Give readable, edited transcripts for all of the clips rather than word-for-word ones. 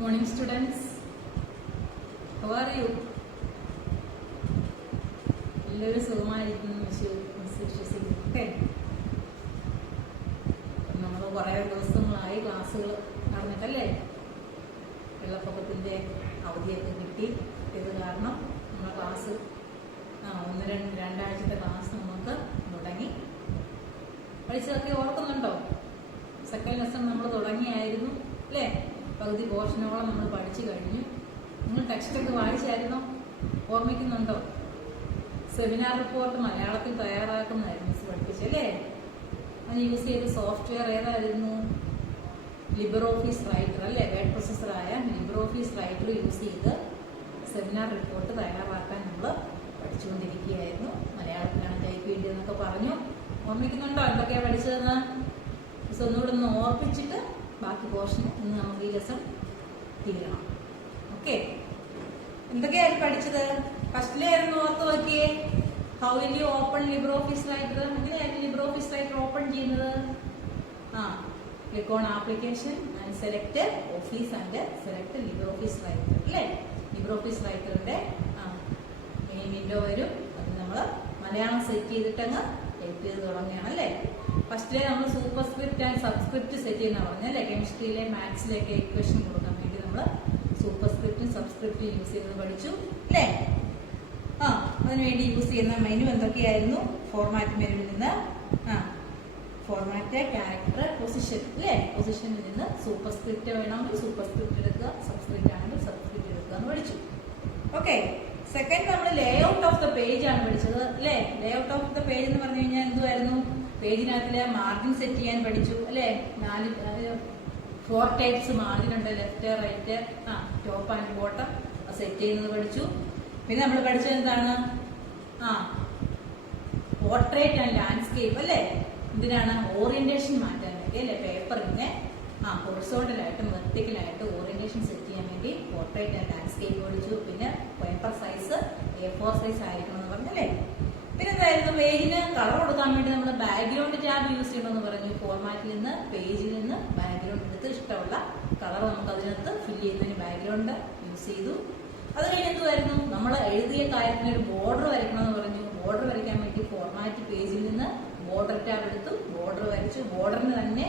Morning students, how are you? എല്ലാവരും സുഖമായിരിക്കുന്നു വിശ്വസിക്കുന്നു. ഓക്കെ, നമ്മൾ കുറേ ദിവസങ്ങളായി ക്ലാസ്സുകൾ നടന്നിട്ടല്ലേ, വെള്ളപ്പൊക്കത്തിൻ്റെ അവധിയൊക്കെ കിട്ടി. ഇത് കാരണം നമ്മുടെ ക്ലാസ് രണ്ടാഴ്ചത്തെ ക്ലാസ് നമുക്ക് തുടങ്ങി. പഠിച്ചതൊക്കെ ഓർക്കുന്നുണ്ടോ? സെക്കൻഡ് ലെസൺ നമ്മൾ തുടങ്ങിയായിരുന്നു അല്ലേ? പകുതി പോർഷനോളം നമ്മൾ പഠിച്ചു കഴിഞ്ഞു. നിങ്ങൾ ടെക്സ്റ്റൊക്കെ വായിച്ചായിരുന്നോ? ഓർമ്മിക്കുന്നുണ്ടോ? സെമിനാർ റിപ്പോർട്ട് മലയാളത്തിൽ തയ്യാറാക്കുന്നതായിരുന്നു മിസ് പഠിപ്പിച്ചല്ലേ? അതിന് യൂസ് ചെയ്ത സോഫ്റ്റ്വെയർ ഏതായിരുന്നു? ലിബർ ഓഫീസ് റൈറ്റർ അല്ലേ? വേർഡ് പ്രൊസസ്സറായ ലിബർ ഓഫീസ് റൈറ്റർ യൂസ് ചെയ്ത് സെമിനാർ റിപ്പോർട്ട് തയ്യാറാക്കാൻ നമ്മൾ പഠിച്ചുകൊണ്ടിരിക്കുകയായിരുന്നു. മലയാളത്തിലാണ് ടൈപ്പ് ചെയ്തതെന്നൊക്കെ പറഞ്ഞു. ഓർമ്മിക്കുന്നുണ്ടോ എന്തൊക്കെയാണ് പഠിച്ചതെന്ന്? മിസ് ഒന്നുകൂടെ ഒന്ന് ഓർപ്പിച്ചിട്ട് ബാക്കി പോർഷൻ ഇന്ന് നമുക്ക് ഈ ലെസൺ തീരണം. ഓക്കെ, എന്തൊക്കെയായിരുന്നു പഠിച്ചത്? ഫസ്റ്റിലായിരുന്നു ഓർത്ത് നോക്കിയേ. How will you open Libre Office Writer? എങ്ങനെയായിരുന്നു ലിബർ ഓഫീസ് റൈറ്റർ ഓപ്പൺ ചെയ്യുന്നത്? Click on application and select office and select Libre Office Writer അല്ലേ? ലിബർ ഓഫീസ് റൈറ്ററിന്റെ വിൻഡോ വരും. അത് നമ്മൾ മലയാളം സെറ്റ് ചെയ്തിട്ടങ്ങ് ടൈപ്പ് ചെയ്ത് തുടങ്ങുകയാണ് അല്ലേ? ഫസ്റ്റിലെ നമ്മൾ സൂപ്പർസ്ക്രിപ്റ്റ് ആൻഡ് സബ്സ്ക്രിപ്റ്റ് സെറ്റ് ചെയ്യുന്ന പറഞ്ഞല്ലേ? കെമിസ്ട്രിയിലെ മാത്സിലെയൊക്കെ ഇക്വേഷൻ കൊടുക്കാൻ വേണ്ടി നമ്മൾ സൂപ്പർസ്ക്രിപ്റ്റും സബ്സ്ക്രിപ്റ്റും യൂസ് ചെയ്ത് പഠിച്ചു അല്ലേ? അതിനുവേണ്ടി യൂസ് ചെയ്യുന്ന മെനു എന്തൊക്കെയായിരുന്നു? ഫോർമാറ്റ് മെനുവിൽ നിന്ന് ഫോർമാറ്റ്, ക്യാരക്ടർ, പൊസിഷൻ അല്ലേ? പൊസിഷനിൽ നിന്ന് സൂപ്പർസ്ക്രിപ്റ്റ് വേണമെങ്കിൽ സൂപ്പർസ്ക്രിപ്റ്റ് എടുക്കുക, സബ്സ്ക്രിപ്റ്റ് ആണെങ്കിൽ സബ്സ്ക്രിപ്റ്റ് എടുക്കുക എന്ന് പഠിച്ചു. ഓക്കെ, സെക്കൻഡ് നമ്മൾ ലേ ഔട്ട് ഓഫ് ദ പേജ് ആണ് പഠിച്ചത് അല്ലേ? ലേ ഔട്ട് ഓഫ് ദ പേജ് എന്ന് പറഞ്ഞു കഴിഞ്ഞാൽ എന്തുവായിരുന്നു? പേജിനകത്തിലെ മാർജിൻ സെറ്റ് ചെയ്യാൻ പഠിച്ചു അല്ലേ? 4 ടൈപ്സ് മാർജിൻ ഉണ്ട്. Left, right, top and bottom set ചെയ്യുന്നത് പഠിച്ചു. പിന്നെ നമ്മൾ പഠിച്ചത് എന്താണ്? പോർട്രേറ്റ് ആൻഡ് ലാൻഡ്സ്കേപ്പ് അല്ലേ? എന്തിനാണ്? ഓറിയന്റേഷൻ മാറ്റാൻ വേണ്ടി അല്ലെ? പേപ്പറിനെ ഹൊറിസോണ്ടലായിട്ടും വെർട്ടിക്കലായിട്ട് ഓറിയന്റേഷൻ സെറ്റ് ചെയ്യാൻ വേണ്ടി പോർട്രേറ്റ് ആൻഡ് ലാൻഡ്സ്കേപ്പ് പഠിച്ചു. പിന്നെ പേപ്പർ സൈസ് A4 സൈസ് ആയിരിക്കണം എന്ന് പറഞ്ഞല്ലേ? പിന്നെ എന്തായിരുന്നു? പേജിന് കളർ കൊടുക്കാൻ വേണ്ടി നമ്മൾ ബാക്ക്ഗ്രൗണ്ട് ടാബ് യൂസ് ചെയ്യണമെന്ന് പറഞ്ഞു. ഫോർമാറ്റിൽ നിന്ന് പേജിൽ നിന്ന് ബാക്ക്ഗ്രൗണ്ട് എടുത്ത് ഇഷ്ടമുള്ള കളർ നമുക്ക് അതിനകത്ത് ഫില്ല് ചെയ്യുന്നതിന് ബാക്ക്ഗ്രൗണ്ട് യൂസ് ചെയ്തു. അത് കഴിഞ്ഞ് എന്തുമായിരുന്നു? നമ്മൾ എഴുതിയ കാര്യത്തിന് ഒരു ബോർഡർ വരയ്ക്കണമെന്ന് പറഞ്ഞു. ബോർഡർ വരയ്ക്കാൻ വേണ്ടി ഫോർമാറ്റ് പേജിൽ നിന്ന് ബോർഡർ ടാബ് എടുത്തു, ബോർഡർ വരച്ചു. ബോർഡറിന് തന്നെ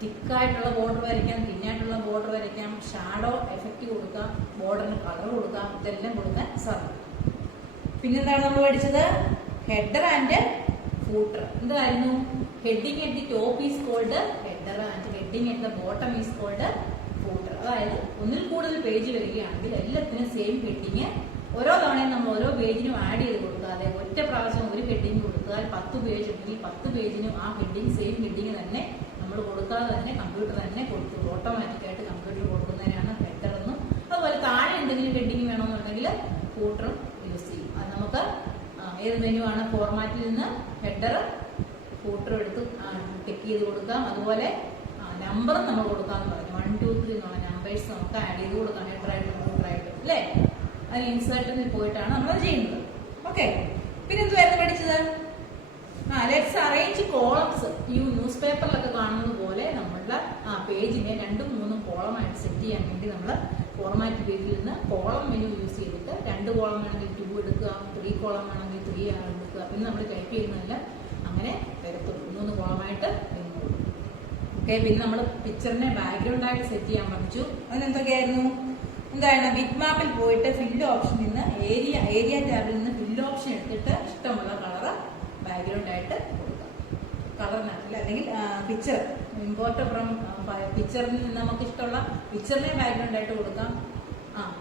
തിക്കായിട്ടുള്ള ബോർഡർ വരയ്ക്കാം, തിന്നായിട്ടുള്ള ബോർഡർ വരയ്ക്കാം, ഷാഡോ എഫക്റ്റ് കൊടുക്കാം, ബോർഡറിന് കളർ കൊടുക്കാം, ഇതെല്ലാം കൊടുക്കാൻ സാധിക്കും. പിന്നെന്താണ് നമ്മൾ പഠിച്ചത്? Header and footer. എന്തായിരുന്നു? Heading at the top is called header and heading at the bottom is called footer. അതായത് ഒന്നിൽ കൂടുതൽ പേജ് വരികയാണെങ്കിൽ എല്ലാത്തിനും സെയിം ഹെഡിങ് ഓരോ തവണയും നമ്മൾ ഓരോ പേജിനും ആഡ് ചെയ്ത് കൊടുക്കാതെ ഒറ്റ പ്രാവശ്യം ഒരു ഹെഡിങ് കൊടുത്താൽ 10 പേജ് ഉണ്ടെങ്കിൽ 10 പേജിനും ആ ഹെഡിങ് സെയിം ഹെഡിങ് തന്നെ നമ്മൾ കൊടുക്കാതെ തന്നെ കമ്പ്യൂട്ടർ തന്നെ കൊടുത്തു. ഓട്ടോമാറ്റിക്കായിട്ട് കമ്പ്യൂട്ടർ കൊടുക്കുന്നതിനാണ് ഹെഡർ എന്നും. അതുപോലെ താഴെ എന്തെങ്കിലും ഹെഡിങ് വേണമെന്നുണ്ടെങ്കിൽ ഫൂട്ടറും യൂസ് ചെയ്യും. അത് നമുക്ക് ഏത് മെനു ആണ്? ഫോർമാറ്റിൽ നിന്ന് ഹെഡർ ഫൂട്ടർ എടുത്ത് ടിക്ക് ചെയ്ത് കൊടുക്കാം. അതുപോലെ നമ്പറും നമ്മൾ കൊടുക്കാമെന്ന് പറഞ്ഞു. 1, 2, 3 എന്നുള്ള നമ്പേഴ്സ് നമുക്ക് ആഡ് ചെയ്ത് കൊടുക്കാം. ഹെഡറായിട്ടും ഫൂട്ടറായിട്ടും അല്ലേ? അതിന് ഇൻസേർട്ടിൽ പോയിട്ടാണ് നമ്മൾ ചെയ്യുന്നത്. ഓക്കെ, പിന്നെ എന്തുവായിരുന്നു പഠിച്ചത്? Let's arrange columns. ഈ ന്യൂസ് പേപ്പറിലൊക്കെ കാണുന്നത് പോലെ നമ്മളുടെ പേജിനെ 2, 3 കോളമായിട്ട് സെറ്റ് ചെയ്യാൻ വേണ്ടി നമ്മൾ ഫോർമാറ്റ് പേജിൽ നിന്ന് കോളം മെനു യൂസ് ചെയ്തിട്ട് 2 കോളം വേണമെങ്കിൽ 2 എടുക്കുക, 3 കോളം വേണമെങ്കിൽ 3 എടുക്കുക. പിന്നെ നമ്മൾ ടൈപ്പ് ചെയ്യുന്നതല്ല അങ്ങനെ വരത്തും 3 കോളമായിട്ട് വരുന്നുള്ളൂ. ഓക്കെ, പിന്നെ നമ്മൾ പിക്ചറിനെ ബാക്ക്ഗ്രൗണ്ട് ആയിട്ട് സെറ്റ് ചെയ്യാൻ പഠിച്ചു. അതിനെന്തൊക്കെയായിരുന്നു? എന്താണ്? ബിറ്റ് മാപ്പിൽ പോയിട്ട് ഫില്ല് ഓപ്ഷനിൽ നിന്ന് ഏരിയ ടാബിൽ നിന്ന് ഫില്ല് ഓപ്ഷൻ എടുത്തിട്ട് ഇഷ്ടമുള്ള കളറ് ബാക്ക്ഗ്രൗണ്ട് ആയിട്ട് കൊടുക്കാം. കളറിനല്ല, അല്ലെങ്കിൽ പിക്ചർ ഇമ്പോർട്ട് ഫ്രം പിക്ചറിൽ നിന്ന് നമുക്ക് ഇഷ്ടമുള്ള പിക്ചറിനെ ബാക്ക്ഗ്രൗണ്ട് ആയിട്ട് കൊടുക്കാം.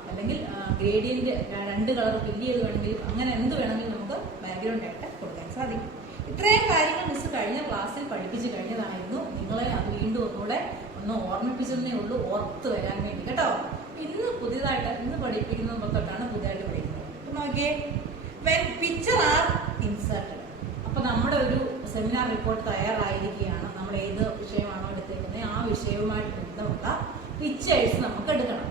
അല്ലെങ്കിൽ ഗ്രേഡിയന്റ് 2 കളർ ഫില്ല് ചെയ്ത് വേണമെങ്കിൽ അങ്ങനെ എന്ത് വേണമെങ്കിലും നമുക്ക് ബാക്ക്ഗ്രൗണ്ട് ആയിട്ട് കൊടുക്കാൻ സാധിക്കും. ഇത്രയും കാര്യങ്ങൾ മിസ് കഴിഞ്ഞ ക്ലാസ്സിൽ പഠിപ്പിച്ച് കഴിഞ്ഞതായിരുന്നു. നിങ്ങളെ അത് വീണ്ടും ഒന്നുകൂടെ ഒന്ന് ഓർമ്മിപ്പിച്ചതേ ഉള്ളൂ, ഓർത്ത് വരാൻ വേണ്ടി കേട്ടോ. ഇന്ന് പുതിയതായിട്ട് ഇന്ന് പഠിപ്പിക്കുന്ന തൊട്ടാണ് പുതിയതായിട്ട് പഠിക്കുന്നത്. അപ്പൊ നോക്കിയേ, വെൻ പിക്ചർ ആർ ഇൻസേർട്ടഡ്. അപ്പൊ നമ്മുടെ ഒരു സെമിനാർ റിപ്പോർട്ട് തയ്യാറായിരിക്കുകയാണ്. നമ്മൾ ഏത് വിഷയമാണോ എടുത്തേക്കുന്നത് ആ വിഷയവുമായിട്ട് ബന്ധമുള്ള പിക്ചേഴ്സ് നമുക്ക് എടുക്കണം.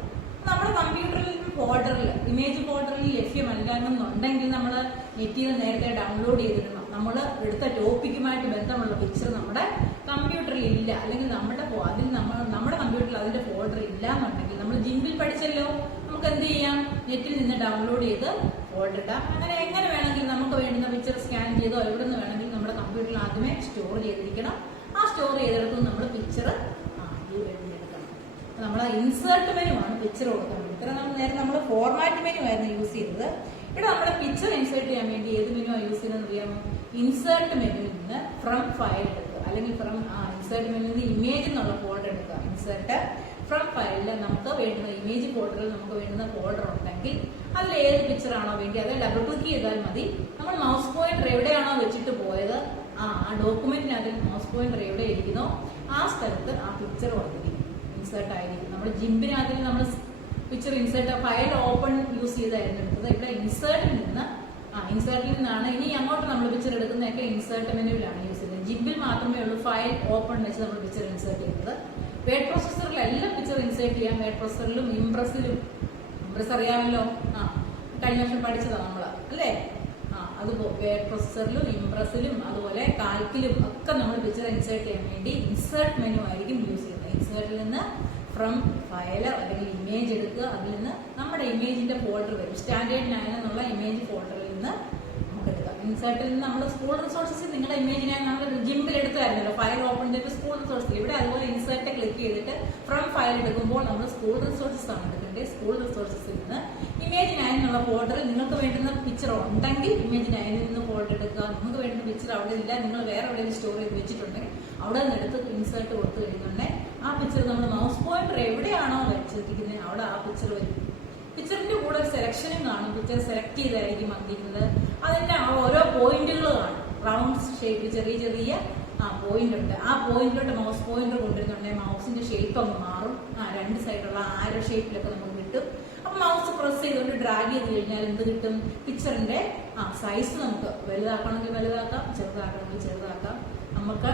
നമ്മുടെ കമ്പ്യൂട്ടറിൽ ഫോൾഡറിൽ ഇമേജ് ഫോൾഡറിൽ ലഭ്യമല്ലെന്നുണ്ടെങ്കിൽ നമ്മൾ നെറ്റിൽ നിന്ന് നേരത്തെ ഡൗൺലോഡ് ചെയ്തിടണം. നമ്മൾ എടുത്ത ടോപ്പിക്കുമായിട്ട് ബന്ധമുള്ള പിക്ചർ നമ്മുടെ കമ്പ്യൂട്ടറിൽ ഇല്ല, അല്ലെങ്കിൽ നമ്മുടെ കമ്പ്യൂട്ടറിൽ അതിന്റെ ഫോൾഡർ ഇല്ല എന്നുണ്ടെങ്കിൽ നമ്മൾ ജിമ്പിൽ പഠിച്ചല്ലോ, നമുക്ക് എന്ത് ചെയ്യാം, നെറ്റിൽ നിന്ന് ഡൗൺലോഡ് ചെയ്ത് ഫോൾഡർ ഇടാം. അങ്ങനെ എങ്ങനെ വേണമെങ്കിൽ നമുക്ക് വേണ്ടുന്ന പിക്ചർ സ്കാൻ ചെയ്തോ എവിടെ നിന്ന് വേണമെങ്കിൽ നമ്മുടെ കമ്പ്യൂട്ടറിൽ ആദ്യമേ സ്റ്റോർ ചെയ്തിരിക്കണം. ആ സ്റ്റോർ ചെയ്തെടുത്ത് നമ്മൾ പിക്ചർ എഴുതിയെടുക്കണം. നമ്മൾ ഇൻസേർട്ട് മെനു ആണ് പിക്ചർ കൊടുക്കുന്നത്. ഇത്ര നേരം നമ്മൾ ഫോർമാറ്റ് മെനു ആയിരുന്നു യൂസ് ചെയ്തത്. ഇവിടെ നമ്മുടെ പിക്ചർ ഇൻസേർട്ട് ചെയ്യാൻ വേണ്ടി ഏത് മെനു ആണ് യൂസ് ചെയ്യുന്നത് അറിയാമോ? ഇൻസേർട്ട് മെനുവിൽ നിന്ന് ഫ്രം ഫയൽ എടുക്കുക, അല്ലെങ്കിൽ ഫ്രം ഇൻസേർട്ട് മെനുവിൽ നിന്ന് ഇമേജ് എന്നുള്ള ഫോൾഡർ എടുക്കുക. ഇൻസേർട്ട് ഫ്രം ഫയലിൽ നമുക്ക് വേണ്ടുന്ന ഇമേജ് ഫോൾഡറിൽ നമുക്ക് വേണ്ടുന്ന ഫോൾഡർ ഉണ്ടെങ്കിൽ അതിൽ ഏത് പിക്ചർ ആണോ വേണ്ടി അത് ഡബിൾ ക്ലിക്ക് ചെയ്താൽ മതി. നമ്മൾ മൗസ് പോയിന്റർ എവിടെയാണോ വെച്ചിട്ട് പോയത് ആ ഡോക്യുമെന്റിനകത്ത് മൗസ് പോയിന്റർ എവിടെ ഇരിക്കുന്നോ ആ സ്ഥലത്ത് ആ പിക്ചർ വന്നിരിക്കും, ഇൻസേർട്ട് ആയിരിക്കും. നമ്മൾ ജിമ്പിനകത്തിൽ നമ്മൾ picture insert file open use ചെയ്തായിരുന്നു എടുത്തത്. ഇവിടെ ഇൻസേർട്ടിൽ നിന്നാണ് ഇനി അങ്ങോട്ട് നമ്മൾ പിക്ചർ എടുക്കുന്നതൊക്കെ ഇൻസേർട്ട് മെനുവിലാണ് യൂസ് ചെയ്യുന്നത്. ജിമ്പിൽ മാത്രമേ ഉള്ളൂ ഫയൽ ഓപ്പൺ വെച്ച് നമ്മൾ പിക്ചർ ഇൻസേർട്ട് ചെയ്യുന്നത്. വേഡ് പ്രോസസ്സറിൽ എല്ലാം പിക്ചർ ഇൻസേർട്ട് ചെയ്യാം. വേഡ് പ്രോസസ്സറിലും ഇംപ്രസിലും, ഇംപ്രസ് അറിയാമല്ലോ, കഴിഞ്ഞ വർഷം പഠിച്ചതാണ് നമ്മൾ അല്ലേ. അത് വേഡ് പ്രോസസ്സറിലും ഇംപ്രസിലും അതുപോലെ കാൽക്കിലും ഒക്കെ നമ്മൾ പിക്ചർ ഇൻസേർട്ട് ചെയ്യാൻ വേണ്ടി ഇൻസേർട്ട് മെനു ആയിരിക്കും യൂസ് ചെയ്യുന്നത്. ഇൻസേർട്ടിൽ നിന്ന് ഫ്രം ഫയൽ അല്ലെങ്കിൽ ഇമേജ് എടുക്കുക, അതിൽ നിന്ന് നമ്മുടെ ഇമേജിന്റെ ഫോൾഡർ വരും. സ്റ്റാൻഡേർഡ് 9 എന്നുള്ള ഇമേജ് ഫോൾഡറിൽ നിന്ന് നമുക്ക് എടുക്കാം. ഇൻസേർട്ടിൽ നിന്ന് നമ്മൾ സ്കൂൾ റിസോഴ്സസ് നിങ്ങളുടെ ഇമേജിനായി നമ്മൾ ജിമ്പിൽ എടുത്തായിരുന്നല്ലോ, ഫയൽ ഓപ്പൺ ചെയ്തിട്ട് സ്കൂൾ റിസോഴ്സിൽ. ഇവിടെ അതുപോലെ ഇൻസേർട്ട് ക്ലിക്ക് ചെയ്തിട്ട് ഫ്രം ഫയൽ എടുക്കുമ്പോൾ നമ്മൾ സ്കൂൾ റിസോഴ്സസ് ആണ് എടുക്കേണ്ടത്. സ്കൂൾ റിസോഴ്സസിൽ നിന്ന് ഇമേജ് 9 എന്നുള്ള ഫോൾഡറിൽ നിങ്ങൾക്ക് വേണ്ടുന്ന പിക്ചർ ഉണ്ടെങ്കിൽ ഇമേജ് 9 നിന്ന് ഫോൾഡർ എടുക്കുക. നിങ്ങൾക്ക് വേണ്ടുന്ന പിക്ചർ അവിടെ ഇല്ല, നിങ്ങൾ വേറെ എവിടെയെങ്കിലും സ്റ്റോർ ചെയ്ത് വെച്ചിട്ടുണ്ടെങ്കിൽ അവിടെ നിന്ന് എടുത്ത് ഇൻസേർട്ട് കൊടുത്തു കഴിഞ്ഞിട്ടുണ്ടെങ്കിൽ ആ പിക്ചർ നമ്മൾ മൗസ് പോയിന്റർ എവിടെയാണോ വെച്ചിരിക്കുന്നത് അവിടെ ആ പിക്ചർ വരും. പിക്ചറിന്റെ കൂടെ ഒരു സെലക്ഷനും കാണും. പിക്ചർ സെലക്ട് ചെയ്തായിരിക്കും വന്നിരിക്കുന്നത്. അതിന്റെ ഓരോ പോയിന്റുകൾ കാണും. റൗണ്ട് ഷേപ്പ് ചെറിയ ചെറിയ പോയിന്റ് ഉണ്ട്. ആ പോയിന്റിലോട്ട് മൗസ് പോയിന്റർ കൊണ്ടുവരുന്നുണ്ടെങ്കിൽ മൗസിന്റെ ഷേപ്പ് അങ്ങ് മാറും. രണ്ട് സൈഡുള്ള ആരോ ഷേപ്പിലൊക്കെ നമുക്ക് കിട്ടും. അപ്പൊ മൗസ് പ്രസ് ചെയ്തുകൊണ്ട് ഡ്രാഗ് ചെയ്ത് കഴിഞ്ഞാൽ എന്ത് കിട്ടും? പിക്ചറിന്റെ സൈസ് നമുക്ക് വലുതാക്കണമെങ്കിൽ വലുതാക്കാം, ചെറുതാക്കണമെങ്കിൽ ചെറുതാക്കാം. നമുക്ക്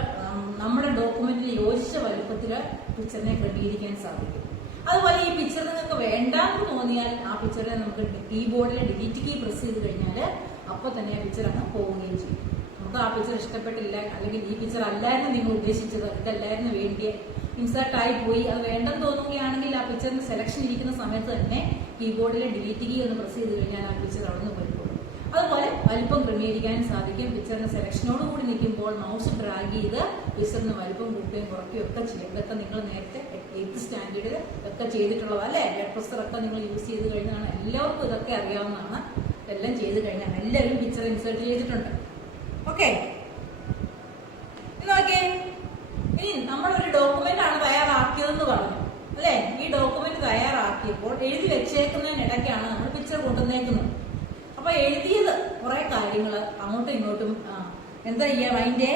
നമ്മുടെ ഡോക്യുമെന്റിന് യോജിച്ച വലുപ്പത്തില് പിക്ചറിനെ ക്രമീകരിക്കാൻ സാധിക്കും. അതുപോലെ ഈ പിക്ചർ നിങ്ങൾക്ക് വേണ്ടാന്ന് തോന്നിയാൽ ആ പിക്ചറിനെ നമുക്ക് കീബോർഡിലെ ഡിലീറ്റ് കീ പ്രസ് ചെയ്ത് കഴിഞ്ഞാൽ അപ്പോൾ തന്നെ ആ പിക്ചർ അങ്ങ് പോവുകയും ചെയ്യും. നമുക്ക് ആ പിക്ചർ ഇഷ്ടപ്പെട്ടില്ല, അല്ലെങ്കിൽ ഈ പിക്ചർ അല്ലായിരുന്നു നിങ്ങൾ ഉദ്ദേശിച്ചത്, ഇതല്ലായിരുന്നു വേണ്ടിയ ഇൻസേർട്ടായി പോയി, അത് വേണ്ടെന്ന് തോന്നുകയാണെങ്കിൽ ആ പിക്ചറിന്റെ സെലക്ഷൻ ഇരിക്കുന്ന സമയത്ത് തന്നെ കീബോർഡിലെ ഡിലീറ്റ് കീ ഒന്ന് പ്രസ് ചെയ്ത് കഴിഞ്ഞാൽ ആ പിക്ചർ അവിടെ നിന്ന് പോയിക്കോളും. അതുപോലെ വലിപ്പം ക്രമീകരിക്കാനും സാധിക്കും. പിക്ചറിന്റെ സെലക്ഷനോട് കൂടി നിൽക്കുമ്പോൾ മൗസ് ഡ്രാഗ് ചെയ്ത് പിക്ചറിന് വലിപ്പം കൂട്ടുകയും കുറയ്ക്കുകയും ഒക്കെ ചെയ്യും. ഇതൊക്കെ നിങ്ങൾ നേരത്തെ 8th സ്റ്റാൻഡേർഡിൽ ഒക്കെ ചെയ്തിട്ടുള്ളത് അല്ലേ. വേഡ് പ്രോസസ്സർ ഒക്കെ നിങ്ങൾ യൂസ് ചെയ്ത് കഴിഞ്ഞാണ്. എല്ലാവർക്കും ഇതൊക്കെ അറിയാവുന്നതാണ്. എല്ലാം ചെയ്ത് കഴിഞ്ഞാൽ എല്ലാവരും പിക്ചർ ഇൻസേർട്ട് ചെയ്തിട്ടുണ്ട്. ഓക്കെ, നോക്കിയേ, ഇനി നമ്മളൊരു ഡോക്യുമെന്റ് ആണ് തയ്യാറാക്കിയതെന്ന് പറഞ്ഞു അല്ലെ. ഈ ഡോക്യുമെന്റ് തയ്യാറാക്കിയപ്പോൾ എഴുതി വെച്ചേക്കുന്നതിനിടയ്ക്കാണ് നമ്മൾ പിക്ചർ കൊണ്ടുവന്നേക്കുന്നത്. അപ്പൊ എഴുതിയത് കുറെ കാര്യങ്ങൾ അങ്ങോട്ടും ഇങ്ങോട്ടും എന്താ ചെയ്യാം, അതിന്റെ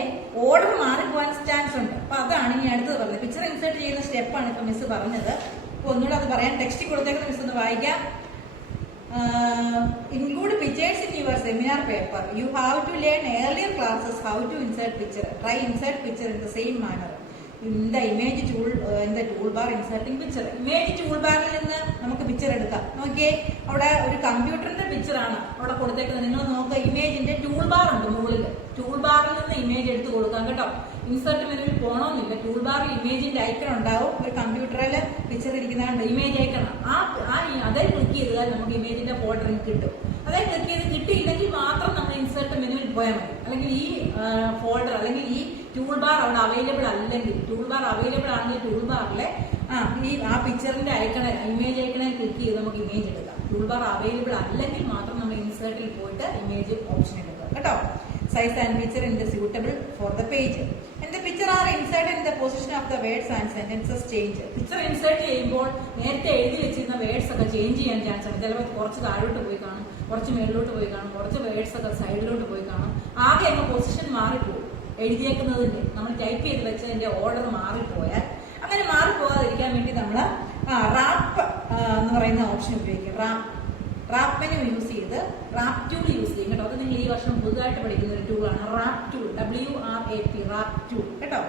ഓർഡർ മാറിപ്പോവാൻ ചാൻസ് ഉണ്ട്. അപ്പൊ അതാണ് ഇനി അടുത്തത് പറഞ്ഞത്. പിക്ചർ ഇൻസേർട്ട് ചെയ്യുന്ന സ്റ്റെപ്പാണ് ഇപ്പൊ മിസ് പറഞ്ഞത്. അപ്പൊ ഒന്നുകൂടെ അത് പറയാൻ ടെക്സ്റ്റ് കൊടുത്തേക്കുന്ന മിസ് ഒന്ന് വായിക്കാം. Include pictures in your seminar paper. You have to learn earlier classes how to insert picture. Try insert picture in the same manner. In the image tool, in the toolbar, inserting picture. Image toolbar-ൽ നിന്ന് നമുക്ക് picture എടുക്കാം. നോക്കിയേ, അവിടെ ഒരു കമ്പ്യൂട്ടറിന്റെ picture ആണ് അവിടെ കൊടുത്തേക്കുന്നത്. നിങ്ങൾ നോക്കുക, ഇമേജിന്റെ ടൂൾ ബാർ ഉണ്ട് മുകളിൽ. ടൂൾ ബാറിൽ നിന്ന് ഇമേജ് എടുത്ത് കൊടുക്കാം കേട്ടോ. ഇൻസേർട്ട് മെനുവിൽ പോകണമെന്നില്ല. ടൂൾ ബാറിൽ ഇമേജിന്റെ ഐക്കൺ ഉണ്ടാവും. ഒരു കമ്പ്യൂട്ടറിൽ പിക്ചർ ഇരിക്കുന്നതാണ് ഇമേജ് ഐക്കൺ. അതേ ക്ലിക്ക് ചെയ്താൽ നമുക്ക് ഇമേജിന്റെ ഫോൾഡർ കിട്ടും. അതേ ക്ലിക്ക് ചെയ്ത് കിട്ടിയില്ലെങ്കിൽ മാത്രം നമ്മൾ ഇൻസേർട്ട് മെനുവിൽ പോയാൽ മതി. അല്ലെങ്കിൽ ഈ ഫോൾഡർ അല്ലെങ്കിൽ ഈ ടൂൾ ബാർ അവിടെ അവൈലബിൾ അല്ലെങ്കിൽ, ടൂൾ ബാർ അവൈലബിൾ ആണെങ്കിൽ ടൂൾ ബാറിലെ ആ പിക്ചറിന്റെ ഐക്കണ ഇമേജ് ഐക്കണിൽ ക്ലിക്ക് ചെയ്ത് നമുക്ക് ഇമേജ് എടുക്കാം. ടൂൾ ബാർ അവൈലബിൾ അല്ലെങ്കിൽ മാത്രം നമ്മൾ ഇൻസേർട്ടിൽ പോയിട്ട് ഇമേജ് ഓപ്ഷൻ എടുക്കുക കേട്ടോ. Size and picture in the suitable for the page. And the picture are inserted in the position of the words and sentences change. Picture insert ചെയ്യുമ്പോൾ നേരത്തെ എഴുതി വെച്ചിരുന്ന വേർഡ്സ് ഒക്കെ ചേഞ്ച് ചെയ്യാൻ ചാൻസ് ഉണ്ട്. ചിലപ്പോൾ കുറച്ച് താഴോട്ട് പോയി കാണും, കുറച്ച് മേളിലോട്ട് പോയി കാണും, കുറച്ച് വേർഡ്സ് ഒക്കെ സൈഡിലോട്ട് പോയി കാണും. ആകെ അങ്ങ് പൊസിഷൻ മാറിപ്പോകും. എഴുതിയേക്കുന്നതിന്റെ നമ്മൾ ടൈപ്പ് ചെയ്ത് വെച്ചതിന്റെ ഓർഡർ മാറിപ്പോയാൽ, അങ്ങനെ മാറിപ്പോകാതിരിക്കാൻ വേണ്ടി നമ്മൾ റാപ്പ് എന്ന് പറയുന്ന ഓപ്ഷൻ ഉപയോഗിക്കും. റാപ്പ് മെനു യൂസ് ചെയ്ത് റാപ്പ് ടൂൾ യൂസ് ചെയ്യും കേട്ടോ. അത് നിങ്ങൾ ഈ വർഷം പുതുതായിട്ട് പഠിക്കുന്ന ഒരു ടൂളാണ് wrap tool, WRAP, wrap tool കേട്ടോ.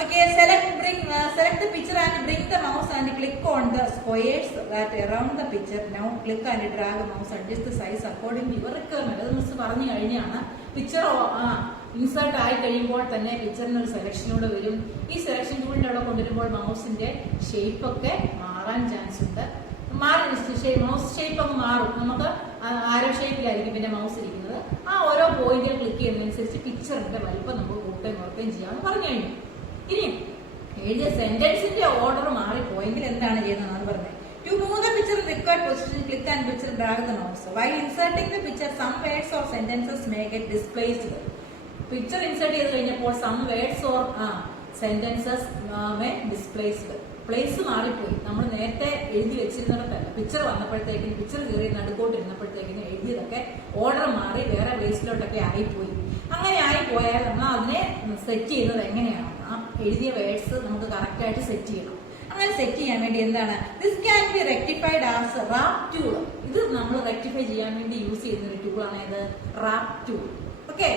Okay, select the picture and bring the mouse and click on the squares that around the picture. Now click and drag the mouse, adjust the size according to your requirement. അത് miss പറഞ്ഞു കഴിഞ്ഞാണ് picture insert ആയി കഴിയുമ്പോൾ തന്നെ പിക്ചറിന് ഒരു സെലക്ഷനൂടെ വരും. ഈ selection ടൂളിന്റെ അവിടെ കൊണ്ടുവരുമ്പോൾ മൗസിന്റെ ഷേപ്പ് ഒക്കെ മാറാൻ ചാൻസ് ഉണ്ട്. മൗസ് ഷേപ്പ് ഒക്കെ മാറും. നമുക്ക് ആരോ ഷേപ്പിലായിരിക്കും പിന്നെ മൗസ് ഇരിക്കുന്നത്. ആ ഓരോ പോയിന്റിൽ ക്ലിക്ക് ചെയ്യുന്നതനുസരിച്ച് പിക്ചറിന്റെ വലിപ്പം നമുക്ക് കൂട്ടുകയും കുറയ്ക്കുകയും ചെയ്യാമെന്ന് പറഞ്ഞു കഴിഞ്ഞു. ഇനി എഴുതിയ സെന്റൻസിന്റെ ഓർഡർ മാറിപ്പോയെങ്കിൽ എന്താണ് ചെയ്യുന്നതെന്നാണ് പറഞ്ഞത്. To move the picture in required position, click and picture drag the mouse. While inserting the picture, some words or sentences may get displaced. Picture insert ചെയ്ത് കഴിഞ്ഞപ്പോൾ some words or sentences may displaced. Place മാറിപ്പോയി. നമ്മൾ നേരത്തെ എഴുതി വെച്ചിരുന്നിടത്തല്ല, picture വന്നപ്പോഴത്തേക്കും picture കയറി നടുക്കോട്ട് ഇരുന്നപ്പോഴത്തേക്കിന് എഴുതിയതൊക്കെ order മാറി വേറെ പ്ലേസിലോട്ടൊക്കെ ആയിപ്പോയി. അങ്ങനെ ആയിപ്പോയാൽ നമ്മൾ അതിനെ സെറ്റ് ചെയ്യുന്നത് എങ്ങനെയാണ്? ആ എഴുതിയ വേർഡ്സ് നമുക്ക് കറക്റ്റ് ആയിട്ട് സെറ്റ് ചെയ്യണം. അങ്ങനെ സെറ്റ് ചെയ്യാൻ വേണ്ടി എന്താണ്, this can be rectified as wrap tool. ഇത് നമ്മൾ റെക്ടിഫൈ ചെയ്യാൻ വേണ്ടി യൂസ് ചെയ്യുന്ന ഒരു ടൂളാണ് ഇത് wrap tool. Okay,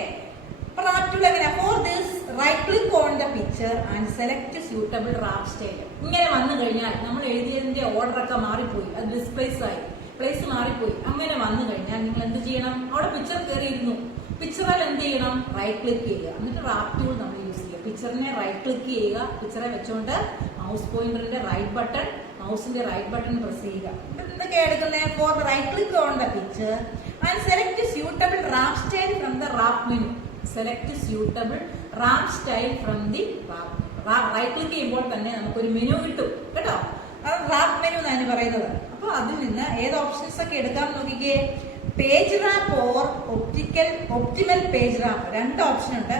wrap tool എങ്ങനെയാ? For this right click on the picture and select suitable wrap style. ഇങ്ങനെ വന്നു കഴിഞ്ഞാൽ നമ്മൾ എഴുതിയതിന്റെ ഓർഡർ ഒക്കെ മാറിപ്പോയി, അത് ഡിസ്പ്ലേസ് ആയി, പ്ലേസ് മാറിപ്പോയി. അങ്ങനെ വന്നു കഴിഞ്ഞാൽ നിങ്ങൾ എന്ത് ചെയ്യണം? അവിടെ പിക്ചർ കയറിയിരുന്നു, പിക്ചറിൽ എന്ത് ചെയ്യണം? റൈറ്റ് ക്ലിക്ക് ചെയ്യുക. എന്നിട്ട് റാപ്പ് ടൂൾ നമ്മൾ യൂസ് ചെയ്യുക. പിക്ചറിനെ റൈറ്റ് ക്ലിക്ക് ചെയ്യുക. പിക്ചറെ വെച്ചുകൊണ്ട് മൗസ് പോയിന്ററിന്റെ റൈറ്റ് ബട്ടൺ, മൗസിന്റെ റൈറ്റ് ബട്ടൺ പ്രസ് ചെയ്യുക. എന്തൊക്കെയാ എടുക്കുന്നത്? For the right click on the picture and select suitable wrap style from the wrap menu. Select suitable wrap style from the wrap. Right click ചെയ്യുമ്പോൾ തന്നെ നമുക്കൊരു menu കിട്ടും കേട്ടോ. അത് റാപ്പ് മെനു എന്നാണ് പറയുന്നത്. അപ്പൊ അതിൽ നിന്ന് ഏത് ഓപ്ഷൻസ് ഒക്കെ എടുക്കാൻ നോക്കിക്കേ. Page wrap or optimal page wrap. രണ്ട് ഓപ്ഷൻ ഉണ്ട്.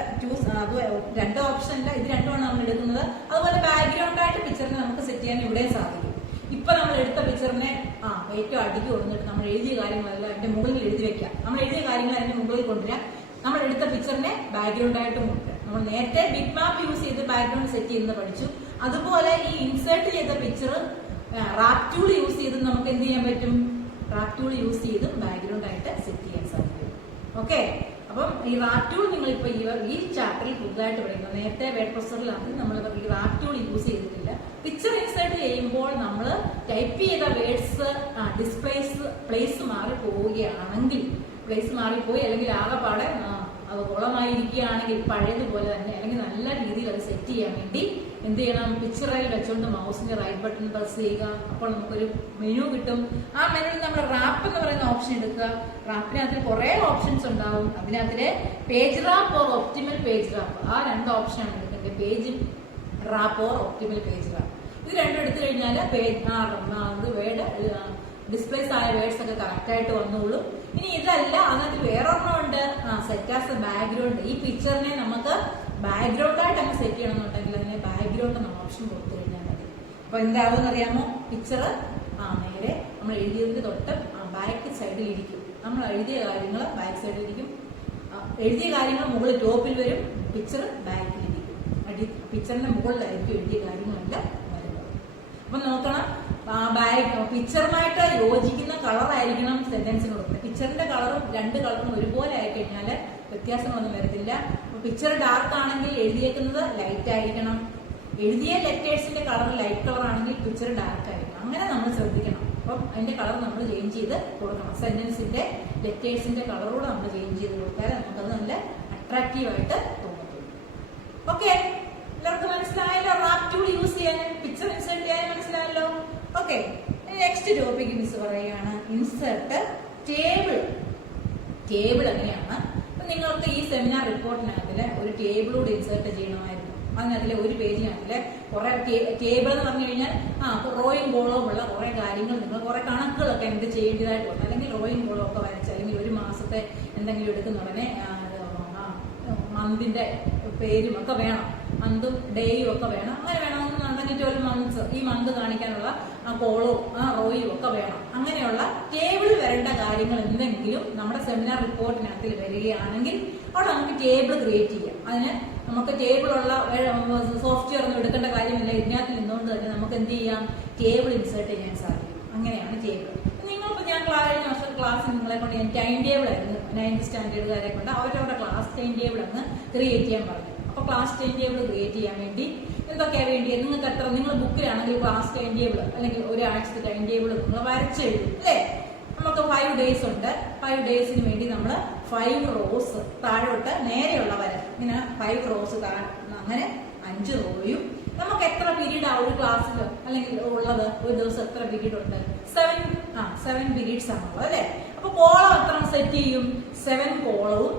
അത് രണ്ട് ഓപ്ഷൻ ഉണ്ട്, ഇത് രണ്ടുമാണ് നമ്മൾ എടുക്കുന്നത്. അതുപോലെ ബാക്ക്ഗ്രൗണ്ട് ആയിട്ട് പിക്ചറിനെ നമുക്ക് സെറ്റ് ചെയ്യാൻ ഇവിടെ സാധിക്കും. ഇപ്പൊ നമ്മൾ എടുത്ത പിക്ചറിനെ ഏറ്റവും അടിക്ക് കൊണ്ടിട്ട് നമ്മൾ എഴുതിയ കാര്യങ്ങളെല്ലാം അതിന്റെ മുകളിൽ എഴുതി വെക്കാം. നമ്മൾ എഴുതിയ കാര്യങ്ങൾ അതിന്റെ മുകളിൽ കൊണ്ടുവരാം. നമ്മൾ എടുത്ത പിക്ചറിനെ ബാക്ക്ഗ്രൗണ്ട് ആയിട്ട് കൊണ്ടുവരാം. നമ്മൾ നേരത്തെ ബിഗ് മാപ്പ് യൂസ് ചെയ്ത് ബാക്ക്ഗ്രൗണ്ട് സെറ്റ് ചെയ്യുന്നത് പഠിച്ചു. അതുപോലെ ഈ ഇൻസേർട്ട് ചെയ്ത പിക്ചർ റാപ്പ് ടൂൾ യൂസ് ചെയ്ത് നമുക്ക് എന്ത് ചെയ്യാൻ പറ്റും? റാപ്പ് ടൂൾ യൂസ് ചെയ്ത് ബാക്ക്ഗ്രൗണ്ട് ആയിട്ട് സെറ്റ് ചെയ്യാൻ സാധിക്കും. ഓക്കെ, അപ്പം ഈ റാപ്പ് ടൂൾ നിങ്ങൾ ഇപ്പൊ ഈ ചാപ്റ്ററിൽ പുതുതായിട്ട് പഠിക്കുന്നത്. നേരത്തെ വേർഡ് പ്രൊസസറിലാണ് നമ്മൾ ഈ റാപ്പ് ടൂൾ യൂസ് ചെയ്തിട്ടില്ല. പിക്ചർ ഇൻസേർട്ട് ചെയ്യുമ്പോൾ നമ്മൾ ടൈപ്പ് ചെയ്ത വേർഡ്സ് പ്ലേസ് മാറി പോവുകയാണെങ്കിൽ, പ്ലേസ് മാറിപ്പോയി അല്ലെങ്കിൽ ആകെപ്പാടെ അത് കുളമായിരിക്കുകയാണെങ്കിൽ പഴയതുപോലെ തന്നെ അല്ലെങ്കിൽ നല്ല രീതിയിൽ അത് സെറ്റ് ചെയ്യാൻ വേണ്ടി എന്ത് ചെയ്യണം? പിക്ചറിൽ വെച്ചുകൊണ്ട് മൗസിന്റെ റൈറ്റ് ബട്ടൺ പ്രസ് ചെയ്യുക. അപ്പോൾ നമുക്കൊരു മെനു കിട്ടും. ആ മെനുവിൽ നമ്മൾ റാപ്പ് എന്ന് പറയുന്ന ഓപ്ഷൻ എടുക്കുക. റാപ്പിനകത്ത് കുറെ ഓപ്ഷൻസ് ഉണ്ടാവും. അതിനകത്തില് page wrap or optimal page wrap, ആ രണ്ട് ഓപ്ഷനാണ് എടുക്കുന്നത്. Page wrap or optimal page wrap. ഇത് രണ്ടും എടുത്തു കഴിഞ്ഞാൽ വേർഡ് ഡിസ്പ്ലേസ് ആയ വേർഡ്സ് ഒക്കെ കറക്റ്റ് ആയിട്ട് വന്നോളൂ. ഇനി ഇതല്ല, അതിനകത്ത് വേറൊരെണ്ണമുണ്ട്, സെറ്റ് ആസ് എ ബാക്ക്ഗ്രൗണ്ട്. ഈ പിക്ചറിനെ നമുക്ക് ബാക്ക്ഗ്രൗണ്ട് ആയിട്ട് അങ്ങ് സെറ്റ് ചെയ്യണമെന്നുണ്ടെങ്കിൽ അതിനെ ബാക്ക്ഗ്രൗണ്ട് എന്ന ഓപ്ഷൻ കൊടുത്തു കഴിഞ്ഞാൽ മതി. അപ്പൊ എന്താവും അറിയാമോ? പിക്ചർ നേരെ നമ്മൾ എഴുതിയതിന്റെ തൊട്ട് ബാക്ക് സൈഡിൽ ഇരിക്കും. നമ്മൾ എഴുതിയ കാര്യങ്ങൾ ബാക്ക് സൈഡിൽ ഇരിക്കും. എഴുതിയ കാര്യങ്ങൾ മുകളിൽ ടോപ്പിൽ വരും, പിക്ചർ ബാക്കിൽ ഇരിക്കും. പിക്ചറിന്റെ മുകളിലായിരിക്കും എഴുതിയ കാര്യങ്ങളെല്ലാം വരുന്നത്. അപ്പൊ നോക്കണം, പിക്ചറുമായിട്ട് യോജിക്കുന്ന കളറായിരിക്കണം സെന്റൻസിന് കൊടുക്കുന്നത്. പിക്ചറിന്റെ കളറും രണ്ട് കളറും ഒരുപോലെ ആയിക്കഴിഞ്ഞാൽ വ്യത്യാസങ്ങളൊന്നും വരത്തില്ല. പിക്ചർ ഡാർക്ക് ആണെങ്കിൽ എഴുതിയേക്കുന്നത് ലൈറ്റ് ആയിരിക്കണം. എഴുതിയ ലെറ്റേഴ്സിന്റെ കളർ ലൈറ്റ് കളർ ആണെങ്കിൽ പിക്ചർ ഡാർക്ക് ആയിരിക്കണം. അങ്ങനെ നമ്മൾ ശ്രദ്ധിക്കണം. അപ്പം അതിന്റെ കളർ നമ്മൾ ചേഞ്ച് ചെയ്ത് കൊടുക്കണം. സെന്റൻസിന്റെ ലെറ്റേഴ്സിന്റെ കളറോട് നമ്മൾ ചേഞ്ച് ചെയ്ത് കൊടുത്താൽ നമുക്കത് നല്ല അട്രാക്റ്റീവ് ആയിട്ട് തോന്നത്തുള്ളൂ. ഓക്കെ, എല്ലാവർക്കും മനസ്സിലായല്ലോ? റാപ്പ് ടൂൾ യൂസ് ചെയ്യാൻ, പിക്ചർ ഇൻസേർട്ട് ചെയ്യാൻ മനസ്സിലായല്ലോ? ഓക്കെ, നെക്സ്റ്റ് ടോപ്പിക് മിസ് പറയുകയാണ് ഇൻസേർട്ട് ടേബിൾ. ടേബിൾ എങ്ങനെയാണ്? അപ്പൊ നിങ്ങൾക്ക് ഈ സെമിനാർ റിപ്പോർട്ടിനകത്തില് ഒരു ടേബിളോട് ഇൻസേർട്ട് ചെയ്യണമായിരുന്നു. അതിനകത്തിലെ ഒരു പേജിനകത്തില് കുറെ ടേബിൾ എന്ന് പറഞ്ഞു കഴിഞ്ഞാൽ റോയും കോളവും ഉള്ള കുറെ കാര്യങ്ങൾ, നിങ്ങൾ കുറെ കണക്കുകളൊക്കെ എന്ത് ചെയ്യേണ്ടതായിട്ടുണ്ട്. അല്ലെങ്കിൽ റോയും കോളവും ഒക്കെ വരച്ച്, അല്ലെങ്കിൽ ഒരു മാസത്തെ എന്തെങ്കിലും എടുക്കുന്ന ഉടനെ മന്തിന്റെ പേരും ഒക്കെ വേണം, മന്തും ഡേയും ഒക്കെ വേണം. അങ്ങനെ വേണമെന്നുണ്ടെങ്കിൽ ഒരു മന്ത്സ്, ഈ മന്ത് കാണിക്കാനുള്ള കോളവും റോയും ഒക്കെ വേണം. അങ്ങനെയുള്ള ടേബിൾ വരേണ്ട കാര്യങ്ങൾ എന്തെങ്കിലും നമ്മുടെ സെമിനാർ റിപ്പോർട്ടിനകത്തിൽ വരികയാണെങ്കിൽ അവിടെ നമുക്ക് ടേബിൾ ക്രിയേറ്റ് ചെയ്യാം. അതിന് നമുക്ക് ടേബിളുള്ള സോഫ്റ്റ്വെയർ ഒന്നും എടുക്കേണ്ട കാര്യമില്ല. ഇതിനകത്ത് നിന്നുകൊണ്ട് തന്നെ നമുക്ക് എന്ത് ചെയ്യാം? ടേബിൾ ഇൻസേർട്ട് ചെയ്യാൻ സാധിക്കും. അങ്ങനെയാണ് ടേബിൾ. നിങ്ങളിപ്പോൾ ഞാൻ കഴിഞ്ഞ വർഷം ക്ലാസ്സിൽ നിങ്ങളെ കൊണ്ട് ഞാൻ ടൈം ടേബിൾ ആയിരുന്നു 9th സ്റ്റാൻഡേർഡുകാരെ കൊണ്ട് അവരവരുടെ ക്ലാസ് ടൈം ടേബിൾ അങ്ങ് ക്രിയേറ്റ് ചെയ്യാൻ പറഞ്ഞു. അപ്പൊ ക്ലാസ് ടൈം ടേബിൾ ക്രിയേറ്റ് ചെയ്യാൻ വേണ്ടി എന്തൊക്കെയാ വേണ്ടിയത്? നിങ്ങൾക്ക് എത്ര, നിങ്ങൾ ബുക്കിലാണെങ്കിൽ ക്ലാസ് ടൈം ടേബിൾ അല്ലെങ്കിൽ ഒരാഴ്ചത്തെ ടൈം ടേബിൾ നിങ്ങൾ വരച്ചെഴുതും അല്ലേ? നമുക്ക് 5 days ഉണ്ട്. 5 daysന് വേണ്ടി നമ്മൾ 5 rows താഴോട്ട് നേരെയുള്ള വര ഇങ്ങനെ 5 rows അങ്ങനെ 5 റോയും നമുക്ക് എത്ര പീരീഡ് ആ ഒരു ക്ലാസ്സിൽ അല്ലെങ്കിൽ ഉള്ളത് ഒരു ദിവസം എത്ര പീരീഡ് ഉണ്ട് 7 പീരീഡ്സ് ആണുള്ളത് അല്ലെ. അപ്പൊ കോളം എത്ര സെറ്റ് ചെയ്യും 7 കോളവും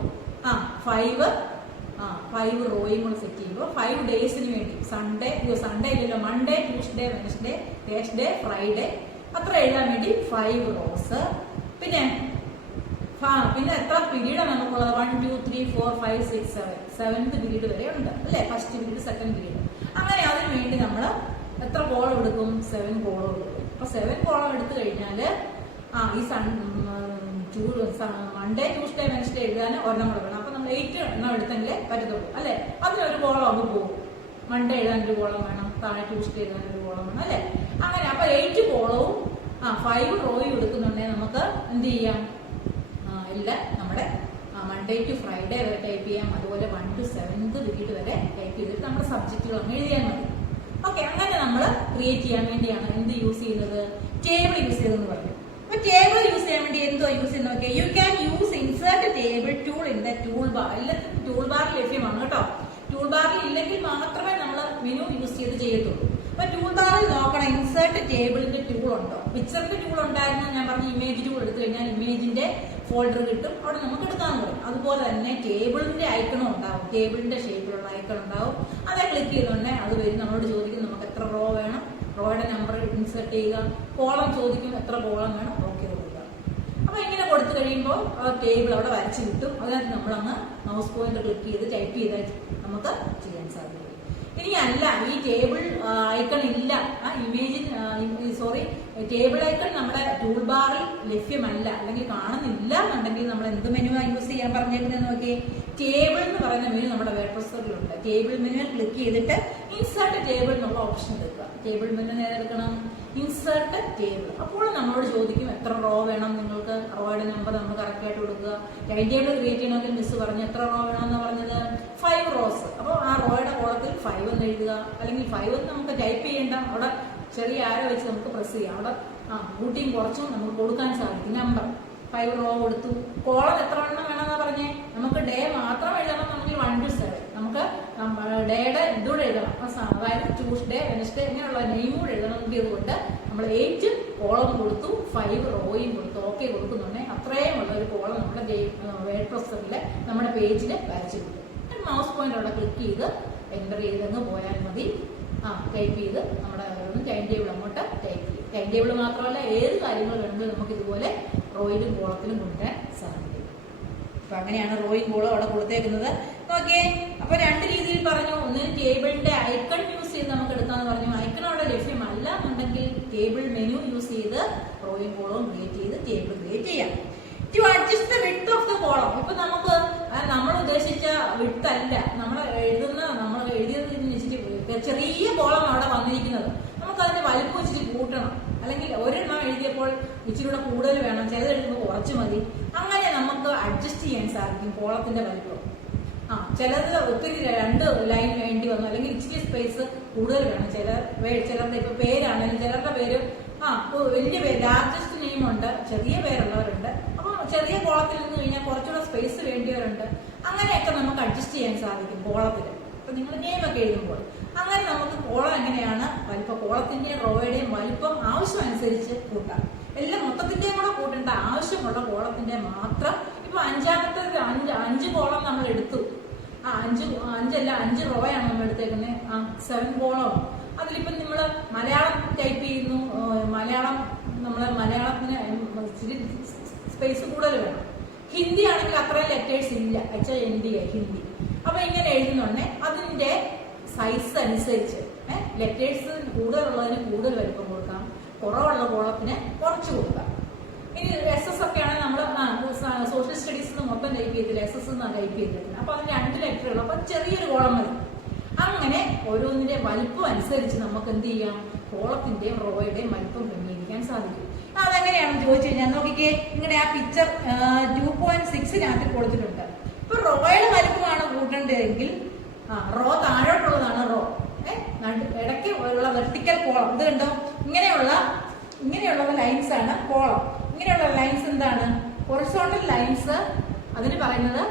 5 റോയും കൂടെ സെറ്റ് ചെയ്യുമ്പോൾ 5 daysന് വേണ്ടി സൺഡേ ഇല്ലല്ലോ Monday Tuesday Wednesday Thursday Friday അത്ര എഴുതാൻ വേണ്ടി 5 rows. പിന്നെ എത്ര പീരീഡാണ് നമുക്കുള്ളത് 1 2 3 4 5 6 7th പീരീഡ് വരെ ഉണ്ട് അല്ലെ. First period second period. അങ്ങനെ അതിന് വേണ്ടി നമ്മൾ എത്ര കോളം എടുക്കും 7 കോളം എടുക്കും. അപ്പൊ 7 കോളം എടുത്തു കഴിഞ്ഞാല് ഈ മൺഡേ ട്യൂസ്ഡേ വെനസ്ഡേ എഴുതാൻ ഒരെണ്ണം കൂടെ വേണം. അപ്പൊ നമ്മൾ 8 എണ്ണം എടുത്തെങ്കിലേ പറ്റത്തുള്ളൂ അല്ലെ. അതിനൊരു കോളം അങ്ങ് പോകും. മൺഡേ എഴുതാൻ ഒരു കോളം വേണം, താഴെ ട്യൂസ്ഡേ എഴുതാൻ ഒരു കോളം വേണം അല്ലെ. അങ്ങനെ അപ്പൊ 8 കോളവും 5 റോയും എടുക്കുന്നുണ്ടെങ്കിൽ നമുക്ക് എന്ത് ചെയ്യാം എല്ലാം നമ്മുടെ മൺഡേ ടു ഫ്രൈഡേ വരെ ടൈപ്പ് ചെയ്യാം. അതുപോലെ 1 to 7th പീരീഡ് വരെ ടൈപ്പ് ചെയ്തിട്ട് നമ്മുടെ സബ്ജക്റ്റുകൾ അങ്ങ് എഴുതിയാൽ മതി. ഓക്കെ, അങ്ങനെ നമ്മൾ ക്രിയേറ്റ് ചെയ്യാൻ വേണ്ടിയാണ് എന്ത് യൂസ് ചെയ്യുന്നത് ടേബിൾ യൂസ് ചെയ്തെന്ന് പറഞ്ഞു. അപ്പൊ ടേബിൾ യൂസ് ചെയ്യാൻ വേണ്ടി എന്തോ യൂസ് ചെയ്യുന്നത് നോക്കിയാൽ you can use insert table tool in the tool bar. എല്ലാത്തിനും ടൂൾ ബാറിൽ ലഭ്യമാണ് കേട്ടോ. ടൂൾ ബാറിൽ ഇല്ലെങ്കിൽ മാത്രമേ നമ്മൾ മെനു യൂസ് ചെയ്ത് ചെയ്യത്തുള്ളൂ. അപ്പൊ ടൂൾ ബാറിൽ നോക്കണം ഇൻസേർട്ട് ടേബിളിന്റെ ടൂൾ ഉണ്ടോ. പിക്ചറിന്റെ ടൂൾ ഉണ്ടായിരുന്നു ഞാൻ പറഞ്ഞ ഇമേജ് ടൂൾ എടുത്തു കഴിഞ്ഞാൽ ഇമേജിന്റെ ഫോൾഡർ കിട്ടും, അവിടെ നമുക്ക് എടുക്കാൻ പറ്റും. അതുപോലെ തന്നെ ടേബിളിന്റെ ഐക്കണും ഉണ്ടാവും, ടേബിളിന്റെ ഷേപ്പിലുള്ള ഐക്കൺ ഉണ്ടാവും. അത് ക്ലിക്ക് ചെയ്തോണ്ടേ അത് വരും. നമ്മളോട് ചോദിക്കും നമുക്ക് എത്ര റോ വേണം, റോയുടെ നമ്പർ ഇൻസേർട്ട് ചെയ്യുക. കോളം ചോദിക്കും എത്ര കോളം വേണം, ഓക്കെ കൊടുക്കുക. അപ്പൊ ഇങ്ങനെ കൊടുത്തു കഴിയുമ്പോൾ ആ ടേബിൾ അവിടെ വരച്ച് കിട്ടും. അതിനകത്ത് നമ്മളങ്ങ് മൗസ് പോയിന്റ് ക്ലിക്ക് ചെയ്ത് ടൈപ്പ് ചെയ്താൽ നമുക്ക് ചെയ്യാൻ സാധിക്കും. ഇനി അല്ല ഈ ടേബിൾ ഐക്കൺ ഇല്ല, ടേബിൾ ഐക്കൺ നമ്മുടെ ടൂൾ ബാറിൽ ലഭ്യമല്ല അല്ലെങ്കിൽ കാണുന്നില്ല എന്നുണ്ടെങ്കിൽ നമ്മൾ എന്ത് മെനു യൂസ് ചെയ്യാൻ പറഞ്ഞേക്കുന്നത് നോക്കി. ടേബിൾ എന്ന് പറയുന്ന മെനു നമ്മുടെ വേർഡ് പ്രൊസസറിലുണ്ട്. ടേബിൾ മെനുവിൽ ക്ലിക്ക് ചെയ്തിട്ട് ഇൻസേർട്ട് ടേബിൾ എന്നുള്ള ഓപ്ഷൻ എടുക്കുക. ടേബിൾ മെനു എടുക്കണം, ഇൻസേർട്ട് ടേബിൾ. അപ്പോൾ നമ്മളോട് ചോദിക്കും എത്ര റോ വേണം നിങ്ങൾക്ക്, റോയുടെ നമ്പർ നമ്മൾ കറക്റ്റ് ആയിട്ട് കൊടുക്കുക. ടൈം ടേബിൾ ക്രിയേറ്റ് ചെയ്യണമെങ്കിൽ മിസ് പറഞ്ഞു എത്ര റോ വേണമെന്ന് പറഞ്ഞത് 5 rows. അപ്പോൾ ആ റോയുടെ കോളത്തിൽ 5 എന്ന് എഴുതുക. അല്ലെങ്കിൽ 5 എന്ന് നമുക്ക് ടൈപ്പ് ചെയ്യേണ്ട, അവിടെ ചെറിയ ആരോ വെച്ച് നമുക്ക് പ്രസ് ചെയ്യാം. അവിടെ കൂട്ടിയും കുറച്ചും നമുക്ക് കൊടുക്കാൻ സാധിക്കും. നമ്പർ 5 റോ കൊടുത്തു. കോളം എത്ര എണ്ണം വേണമെന്നാ പറഞ്ഞേ, നമുക്ക് ഡേ മാത്രം എഴുതണമെന്നുണ്ടെങ്കിൽ 1 to 7. നമുക്ക് ഡേയുടെ ഇതൂടെ എഴുതണം, അതായത് ട്യൂസ്ഡേ വെനസ്ഡേ ഇങ്ങനെയുള്ള നെയിം കൂടെ എഴുതണമെങ്കിൽ അതുകൊണ്ട് നമ്മൾ 8 കോളം കൊടുത്തു, 5 റോയും കൊടുത്തു. ഓക്കെ കൊടുക്കുന്നുണ്ടെങ്കിൽ അത്രയും ഉള്ള ഒരു കോളം നമ്മുടെ വേർഡ് പ്രൊസസറിൽ നമ്മുടെ പേജിൽ വരച്ചു കിട്ടും. മൗസ് പോയിന്റ് അവിടെ ക്ലിക്ക് ചെയ്ത് എൻ്റർ ചെയ്തങ്ങ് പോയാൽ മതി. ടൈപ്പ് ചെയ്ത് നമ്മുടെ ടൈം ടേബിൾ അങ്ങോട്ട് ടൈപ്പ് ചെയ്യും. ടൈം ടേബിൾ മാത്രമല്ല ഏത് കാര്യങ്ങൾ വേണമെങ്കിലും നമുക്ക് ഇതുപോലെ റോയിലും കോളത്തിലും കൊണ്ടുവരാൻ സാധിക്കും. അപ്പൊ അങ്ങനെയാണ് റോയും കോളും അവിടെ കൊടുത്തേക്കുന്നത്. ഓക്കെ, അപ്പൊ 2 രീതിയിൽ പറഞ്ഞു. ഒന്നിന് ടേബിളിന്റെ ഐക്കൺ യൂസ് ചെയ്ത് നമുക്ക് എടുക്കാന്ന് പറഞ്ഞു. ഐക്കൺ അവിടെ ലഭ്യമല്ല എന്നുണ്ടെങ്കിൽ ടേബിൾ മെനു യൂസ് ചെയ്ത് റോയും കോളവും ക്രിയേറ്റ് ചെയ്ത് ടേബിൾ ക്രിയേറ്റ് ചെയ്യാം. To adjust the width of the column. ഇപ്പൊ നമുക്ക് നമ്മൾ ഉദ്ദേശിച്ച വിഡ്ത്ത് അല്ല നമ്മൾ എഴുതിയതിന് ചെറിയ കോളം അവിടെ വന്നിരിക്കുന്നത്. നമുക്ക് അതിന്റെ വലിപ്പം ഇച്ചിരി കൂട്ടണം, അല്ലെങ്കിൽ ഒരെണ്ണം എഴുതിയപ്പോൾ ഇച്ചിരി കൂടെ കൂടുതൽ വേണം, ചിലത് എഴുതുമ്പോൾ കുറച്ച് മതി. അങ്ങനെ നമുക്ക് അഡ്ജസ്റ്റ് ചെയ്യാൻ സാധിക്കും കോളത്തിന്റെ വലിപ്പം. ചിലത് ഒത്തിരി 2 ലൈൻ വേണ്ടി വന്നു, അല്ലെങ്കിൽ ഇച്ചിരി സ്പേസ് കൂടുതൽ വേണം. ചിലരുടെ ഇപ്പൊ പേരാണെങ്കിലും ചിലരുടെ പേര് വലിയ പേര് ലാർജസ്റ്റ് നെയിം ഉണ്ട്, ചെറിയ പേരുള്ളവരുണ്ട്. അപ്പൊ ചെറിയ കോളത്തിൽ നിന്ന് കഴിഞ്ഞാൽ കുറച്ചുകൂടെ സ്പേസ് വേണ്ടിയവരുണ്ട്. അങ്ങനെയൊക്കെ നമുക്ക് അഡ്ജസ്റ്റ് ചെയ്യാൻ സാധിക്കും കോളത്തിൽ. അപ്പൊ നിങ്ങൾ നെയിം ഒക്കെ എഴുതുമ്പോൾ അങ്ങനെ നമുക്ക് കോളം എങ്ങനെയാണ് വലിപ്പം, കോളത്തിന്റെയും റോയുടെയും വലിപ്പം ആവശ്യം അനുസരിച്ച് കൂട്ടാം. എല്ലാം മൊത്തത്തിന്റെയും കൂടെ കൂട്ടേണ്ട, ആവശ്യമുള്ള കോളത്തിന്റെ മാത്രം. ഇപ്പൊ 5 കോളം നമ്മൾ എടുത്തു. 5 റോയാണ് നമ്മൾ എടുത്തേക്കുന്നത്. 7 കോളം. അതിലിപ്പം നമ്മള് മലയാളം ടൈപ്പ് ചെയ്യുന്നു. മലയാളത്തിന് ഇച്ചിരി സ്പേസ് കൂടുതൽ വേണം. ഹിന്ദി ആണെങ്കിൽ അത്രയും ലെറ്റേഴ്സ് ഇല്ല, HIND ഹിന്ദി. അപ്പൊ ഇങ്ങനെ എഴുതുന്നുണ്ടെ അതിന്റെ സൈസ് അനുസരിച്ച് ലെറ്റേഴ്സ് കൂടുതലുള്ളതിന് കൂടുതൽ വലിപ്പം കൊടുക്കാം, കുറവുള്ള കോളത്തിന് കുറച്ച് കൊടുക്കാം. ഇനി SS ഒക്കെ ആണെങ്കിൽ നമ്മൾ സോഷ്യൽ സ്റ്റഡീസ് മൊത്തം ടൈപ്പ് ചെയ്തില്ല, SS എന്നാണ് ടൈപ്പ് ചെയ്തിട്ടുണ്ട്. അപ്പൊ അതിന് 2 ലെറ്റർ ഉള്ളു, അപ്പൊ ചെറിയൊരു കോളം മതി. അങ്ങനെ ഓരോന്നിന്റെ വലിപ്പം അനുസരിച്ച് നമുക്ക് എന്ത് ചെയ്യാം, കോളത്തിന്റെയും റോയുടെയും വലിപ്പം ക്രമീകരിക്കാൻ സാധിക്കും. അതെങ്ങനെയാണെന്ന് ചോദിച്ചു കഴിഞ്ഞാൽ നോക്കിക്കേ, നിങ്ങളുടെ ആ പിക്ചർ 2.6 കൊടുത്തിട്ടുണ്ട്. ഇപ്പൊ റോയുടെ വലിപ്പമാണ് കൂട്ടേണ്ടതെങ്കിൽ റോ താഴോട്ടുള്ളതാണ് റോ. ഇടയ്ക്ക് ഉള്ള വെർട്ടിക്കൽ കോളം ഇത് കണ്ടോ, ഇങ്ങനെയുള്ള ലൈൻസ് ആണ് കോളം. ഇങ്ങനെയുള്ള ലൈൻസ് എന്താണ്? ഹൊറിസോണ്ടൽ ലൈൻസ് അതിന് പറയുന്നത്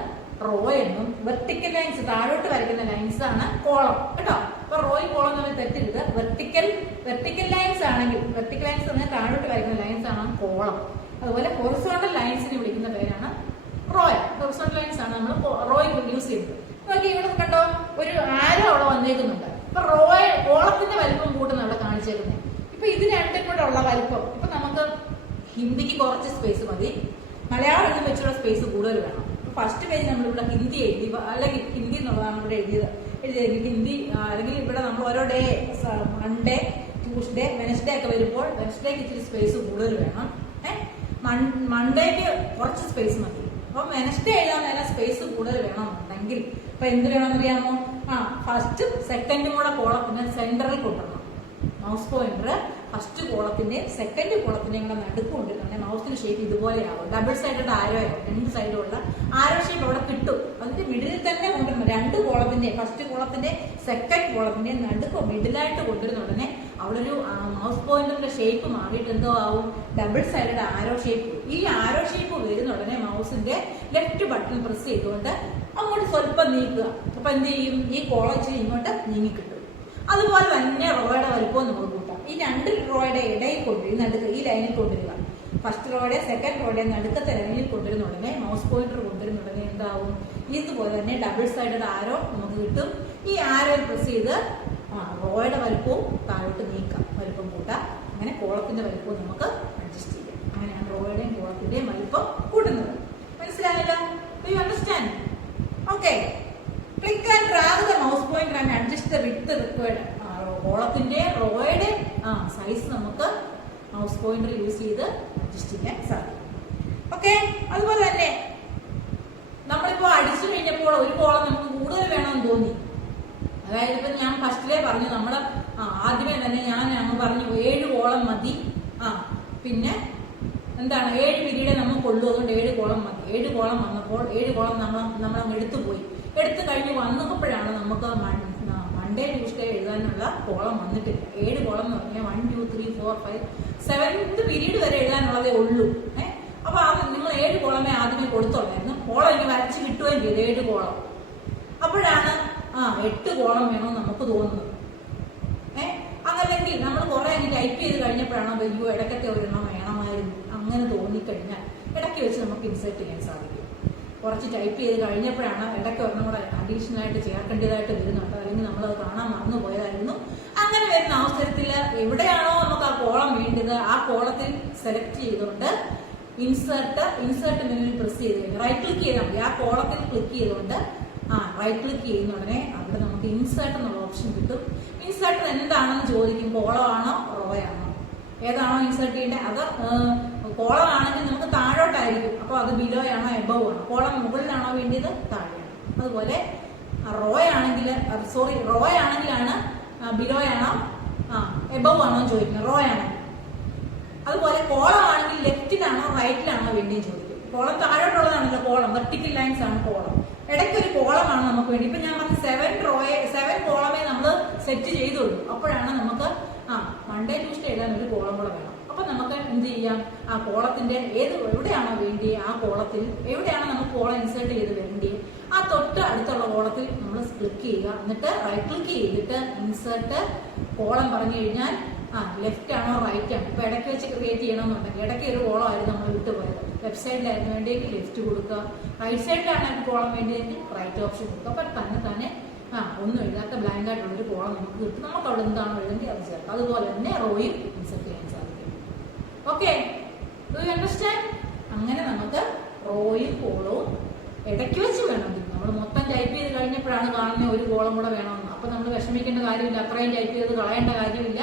റോ എന്നും, വെർട്ടിക്കൽ ലൈൻസ് താഴോട്ട് വരയ്ക്കുന്ന ലൈൻസ് ആണ് കോളം കേട്ടോ. അപ്പൊ റോയും കോളം നമ്മൾ തെറ്റരുത്. വെർട്ടിക്കൽ ലൈൻസ് ആണെങ്കിൽ, വെർട്ടിക്കൽ ലൈൻസ് പറഞ്ഞാൽ താഴോട്ട് വരയ്ക്കുന്ന ലൈൻസ് ആണ് കോളം. അതുപോലെ ഹൊറിസോണ്ടൽ ലൈൻസിനെ വിളിക്കുന്ന പേരാണ് റോയ. ഹൊറിസോണ്ടൽ ലൈൻസ് ആണ് നമ്മൾ റോയിൽ യൂസ് ചെയ്യുന്നത്. നോക്കി ഇവിടെ കണ്ടോ, ഒരു ആരോ അവിടെ വന്നേക്കുന്നുണ്ട്. ഇപ്പൊ റോയ കോളത്തിന്റെ വലിപ്പം കൂട്ടുന്ന അവിടെ കാണിച്ചേക്കുന്നത്. ഇപ്പൊ ഇത് രണ്ടും കൂടെ ഉള്ള വലിപ്പം, ഇപ്പൊ നമുക്ക് ഹിന്ദിക്ക് കുറച്ച് സ്പേസ് മതി, മലയാളം എഴുതി വെച്ചുള്ള സ്പേസ് കൂടുതൽ വേണം. ഫസ്റ്റ് പേജ് നമ്മളിവിടെ ഹിന്ദി എഴുതി, അല്ലെങ്കിൽ ഹിന്ദി എന്നുള്ളതാണ് ഇവിടെ എഴുതിയത് ഹിന്ദി. അല്ലെങ്കിൽ ഇവിടെ നമ്മൾ ഓരോ ഡേ, മൺഡേ, ട്യൂസ്ഡേ, വെനസ്ഡേ ഒക്കെ വരുമ്പോൾ വെനസ്ഡേക്ക് ഇച്ചിരി സ്പേസ് കൂടുതൽ വേണം. മൺഡേക്ക് കുറച്ച് സ്പേസ് മതി. അപ്പൊ വെനസ്ഡേ എഴുതാൻ നേരം സ്പേസ് കൂടുതൽ വേണമെന്നുണ്ടെങ്കിൽ ഇപ്പൊ എന്ത് വേണമെന്നറിയാമോ? ഫസ്റ്റും സെക്കൻഡും കൂടെ കോളത്തിന് സെന്ററിൽ കൊണ്ടുവരണം. മൗസ് പോയിന്റർ ഫസ്റ്റ് കോളത്തിന്റെ സെക്കൻഡ് കോളത്തിന്റെയും കൂടെ നടുക്ക് കൊണ്ടിരുന്നുണ്ടെങ്കിൽ മൗസിന്റെ ഷേപ്പ് ഇതുപോലെയാവും. ഡബിൾ സൈഡഡ് ആരോ ആവും. രണ്ട് സൈഡുള്ള ആരോ ഷേപ്പ് അവിടെ കിട്ടും. അതിന്റെ മിഡിലിൽ തന്നെ കൊണ്ടുവരണം. രണ്ട് കോളത്തിന്റെ, ഫസ്റ്റ് കോളത്തിന്റെ സെക്കൻഡ് കോളത്തിന്റെ നടുക്ക് മിഡിലായിട്ട് കൊണ്ടുവരുന്ന ഉടനെ അവിടെ ഒരു മൗസ് പോയിന്ററിന്റെ ഷേപ്പ് മാറിയിട്ട് എന്തോ ആവും? ഡബിൾ സൈഡഡ് ആരോ ഷേപ്പ്. ഈ ആരോ ഷേപ്പ് വരുന്ന ഉടനെ മൗസിന്റെ ലെഫ്റ്റ് ബട്ടൺ പ്രസ് ചെയ്തുകൊണ്ട് അങ്ങോട്ട് സ്വല്പം നീക്കുക. അപ്പൊ എന്ത് ചെയ്യും? ഈ കോളം ഇച്ചിരി ഇങ്ങോട്ട് നീങ്ങി കിട്ടും. അതുപോലെ തന്നെ റോയുടെ വലുപ്പവും നമുക്ക് കൂട്ടാം. ഈ രണ്ട് റോയുടെ ഇടയിൽ കൊണ്ടുവരും, നടുക്ക് ഈ ലൈനിൽ കൊണ്ടുവരിക. ഫസ്റ്റ് റോയുടെ സെക്കൻഡ് റോയുടെ നടുക്കത്തെ ലൈനിൽ കൊണ്ടുവരുന്ന ഉടനെ മൗസ് പോയിന്റർ കൊണ്ടുവരുന്ന ഉടനെ എന്താവും? ഇതുപോലെ തന്നെ ഡബിൾ സൈഡഡ് ആരോ നമുക്ക് കിട്ടും. ഈ ആരോയിൽ പ്രസ് ചെയ്ത് റോയുടെ വലുപ്പവും താഴോട്ട് നീക്കാം, വലുപ്പം കൂട്ടാം. അങ്ങനെ കോളത്തിന്റെ വലുപ്പവും നമുക്ക് അഡ്ജസ്റ്റ് ചെയ്യാം. അങ്ങനെയാണ് റോയുടെയും കോളത്തിന്റെയും വലുപ്പം കൂട്ടുന്നത്. മനസ്സിലായല്ലോ? Do you understand? Okay. Click and drag the mouse pointer and adjust the width required. കോളത്തിന്റെ റോയുടെ സൈസ് നമുക്ക് മൗസ് പോയിന്റർ യൂസ് ചെയ്ത് അഡ്ജസ്റ്റ് ചെയ്യാൻ സാധിക്കും. ഓക്കെ. അതുപോലെ തന്നെ നമ്മളിപ്പോ അടിച്ചു കഴിഞ്ഞപ്പോൾ ഒരു കോളം നമുക്ക് കൂടുതൽ വേണമെന്ന് തോന്നി. അതായത് ഇപ്പൊ ഞാൻ ഫസ്റ്റിലേ പറഞ്ഞു, നമ്മള് ആദ്യമേ തന്നെ ഞാൻ അങ്ങ് പറഞ്ഞു 7 കോളം മതി. പിന്നെ എന്താണ് 7 പിരീഡ് നമുക്ക് കൊള്ളു, അതുകൊണ്ട് 7 കോളം മതി. 7 കോളം വന്നപ്പോൾ 7 കോളം നമ്മളങ്ങ് എടുത്തുപോയി. എടുത്തു കഴിഞ്ഞ് വന്നപ്പോഴാണ് നമുക്ക് മൺഡേ ട്യൂസ്ഡേ എഴുതാനുള്ള കോളം വന്നിട്ടില്ല. 7 കോളം എന്ന് പറഞ്ഞാൽ 1 2 3 4 5 7th പീരീഡ് വരെ എഴുതാനുള്ളതേ ഉള്ളൂ. അപ്പൊ അത് നിങ്ങൾ 7 കോളമേ ആദ്യമേ കൊടുത്തോളായിരുന്നു. കോളം ഇനി വരച്ച് കിട്ടുകയും ചെയ്തു 7 കോളം. അപ്പോഴാണ് 8 കോളം വേണമെന്ന് നമുക്ക് തോന്നുന്നത്. അതല്ലെങ്കിൽ നമ്മൾ കുറെ അങ്ങ് ടൈപ്പ് ചെയ്ത് കഴിഞ്ഞപ്പോഴാണ് അയ്യോ ഇടയ്ക്കൊക്കെ ഒരെണ്ണം വേണമായിരുന്നു അങ്ങനെ തോന്നിക്കഴിഞ്ഞാൽ ഇടയ്ക്ക് വെച്ച് നമുക്ക് ഇൻസേർട്ട് ചെയ്യാൻ സാധിക്കും. കുറച്ച് ടൈപ്പ് ചെയ്ത് കഴിഞ്ഞപ്പോഴാണ് ഇടയ്ക്ക് ഒരെണ്ണം കൂടെ അഡീഷണൽ ആയിട്ട് ചേർക്കേണ്ടതായിട്ട് വരുന്നുണ്ട്, അല്ലെങ്കിൽ നമ്മളത് കാണാൻ മറന്നു പോയതായിരുന്നു. അങ്ങനെ വരുന്ന അവസരത്തിൽ എവിടെയാണോ നമുക്ക് ആ കോളം വേണ്ടത് ആ കോളത്തിൽ സെലക്ട് ചെയ്തുകൊണ്ട് ഇൻസേർട്ട് മെനുവിൽ പ്രസ് ചെയ്ത് കഴിഞ്ഞാൽ റൈറ്റ് ക്ലിക്ക് ചെയ്താൽ മതി. ആ കോളത്തിൽ ക്ലിക്ക് ചെയ്തുകൊണ്ട് റൈറ്റ് ക്ലിക്ക് ചെയ്യുന്ന ഉടനെ അവിടെ നമുക്ക് ഇൻസേർട്ട് എന്നുള്ള ഓപ്ഷൻ കിട്ടും. ഇൻസേർട്ട് എന്താണെന്ന് ചോദിക്കും, കോളമാണോ റോയാണോ, ഏതാണോ ഇൻസേർട്ട് ചെയ്യേണ്ടത്. അത് കോളം ആണെങ്കിൽ നമുക്ക് താഴോട്ടായിരിക്കും, അപ്പൊ അത് ബിലോ ആണോ എബവ് ആണോ, കോളം മുകളിലാണോ വേണ്ടിയത് താഴെയാണ്. അതുപോലെ റോ ആണെങ്കിലാണ് ബിലോ ആണോ എബവ് ആണോ ചോദിക്കുന്നത്, റോ ആണെങ്കിൽ. അതുപോലെ കോളം ആണെങ്കിൽ ലെഫ്റ്റിലാണോ റൈറ്റിലാണോ വേണ്ടിയും ചോദിക്കും. കോളം താഴോട്ടുള്ളതാണല്ലോ കോളം, വെർട്ടിക്കൽ ലൈൻസ് ആണ് കോളം. ഇടയ്ക്കൊരു കോളമാണ് നമുക്ക് വേണ്ടി. ഇപ്പൊ ഞാൻ പറഞ്ഞ 7 കോളമേ നമ്മൾ സെറ്റ് ചെയ്തുള്ളൂ. അപ്പോഴാണ് നമുക്ക് മൺഡേ ട്യൂസ്ഡേ എഴുതാൻ ഒരു കോളം കൂടെ വേണം. അപ്പൊ നമുക്ക് എന്ത് ചെയ്യാം, ആ കോളത്തിന്റെ എവിടെയാണോ വേണ്ടി ആ കോളത്തിൽ എവിടെയാണോ നമുക്ക് കോളം ഇൻസേർട്ട് ചെയ്ത് വേണ്ടി ആ തൊട്ട് അടുത്തുള്ള കോളത്തിൽ നമ്മൾ ക്ലിക്ക് ചെയ്യുക. എന്നിട്ട് റൈറ്റ് ക്ലിക്ക് ചെയ്തിട്ട് ഇൻസേർട്ട് കോളം പറഞ്ഞു കഴിഞ്ഞാൽ ലെഫ്റ്റ് ആണോ റൈറ്റ് ആണോ. ഇപ്പൊ ഇടയ്ക്ക് വെച്ച് ക്രിയേറ്റ് ചെയ്യണമെന്നുണ്ടെങ്കിൽ ഇടയ്ക്ക് ഒരു കോളമായിരുന്നു നമ്മൾ വിട്ടുപോയത്. ലെഫ്റ്റ് സൈഡിലായിരുന്നു വേണ്ടിയെങ്കിൽ ലെഫ്റ്റ് കൊടുക്കുക, റൈറ്റ് സൈഡിലാണ് കോളം വേണ്ടിയെങ്കിൽ റൈറ്റ് ഓപ്ഷൻ കൊടുക്കുക. അപ്പൊ തന്നെ ഒന്നും എഴുതാത്ത ബ്ലാങ്ക് ആയിട്ടുള്ളൊരു കോളം നമുക്ക് കിട്ടും. നമുക്ക് അവിടെ എന്താണോ എഴുതേണ്ടത് അത് ചേർക്കാം. അതുപോലെ തന്നെ റോയും ഇൻസേർട്ട് ചെയ്യാൻ സാധിക്കും. Okay, do you understand? അങ്ങനെ നമുക്ക് റോയും കോളവും ഇടയ്ക്ക് വെച്ച് വേണമെങ്കിൽ നമ്മൾ മൊത്തം ടൈപ്പ് ചെയ്ത് കഴിഞ്ഞപ്പോഴാണ് കാണുന്ന ഒരു കോളം കൂടെ വേണമെന്ന്. അപ്പൊ നമ്മൾ വിഷമിക്കേണ്ട കാര്യമില്ല, അത്രയും ടൈപ്പ് ചെയ്ത് കളയേണ്ട കാര്യമില്ല.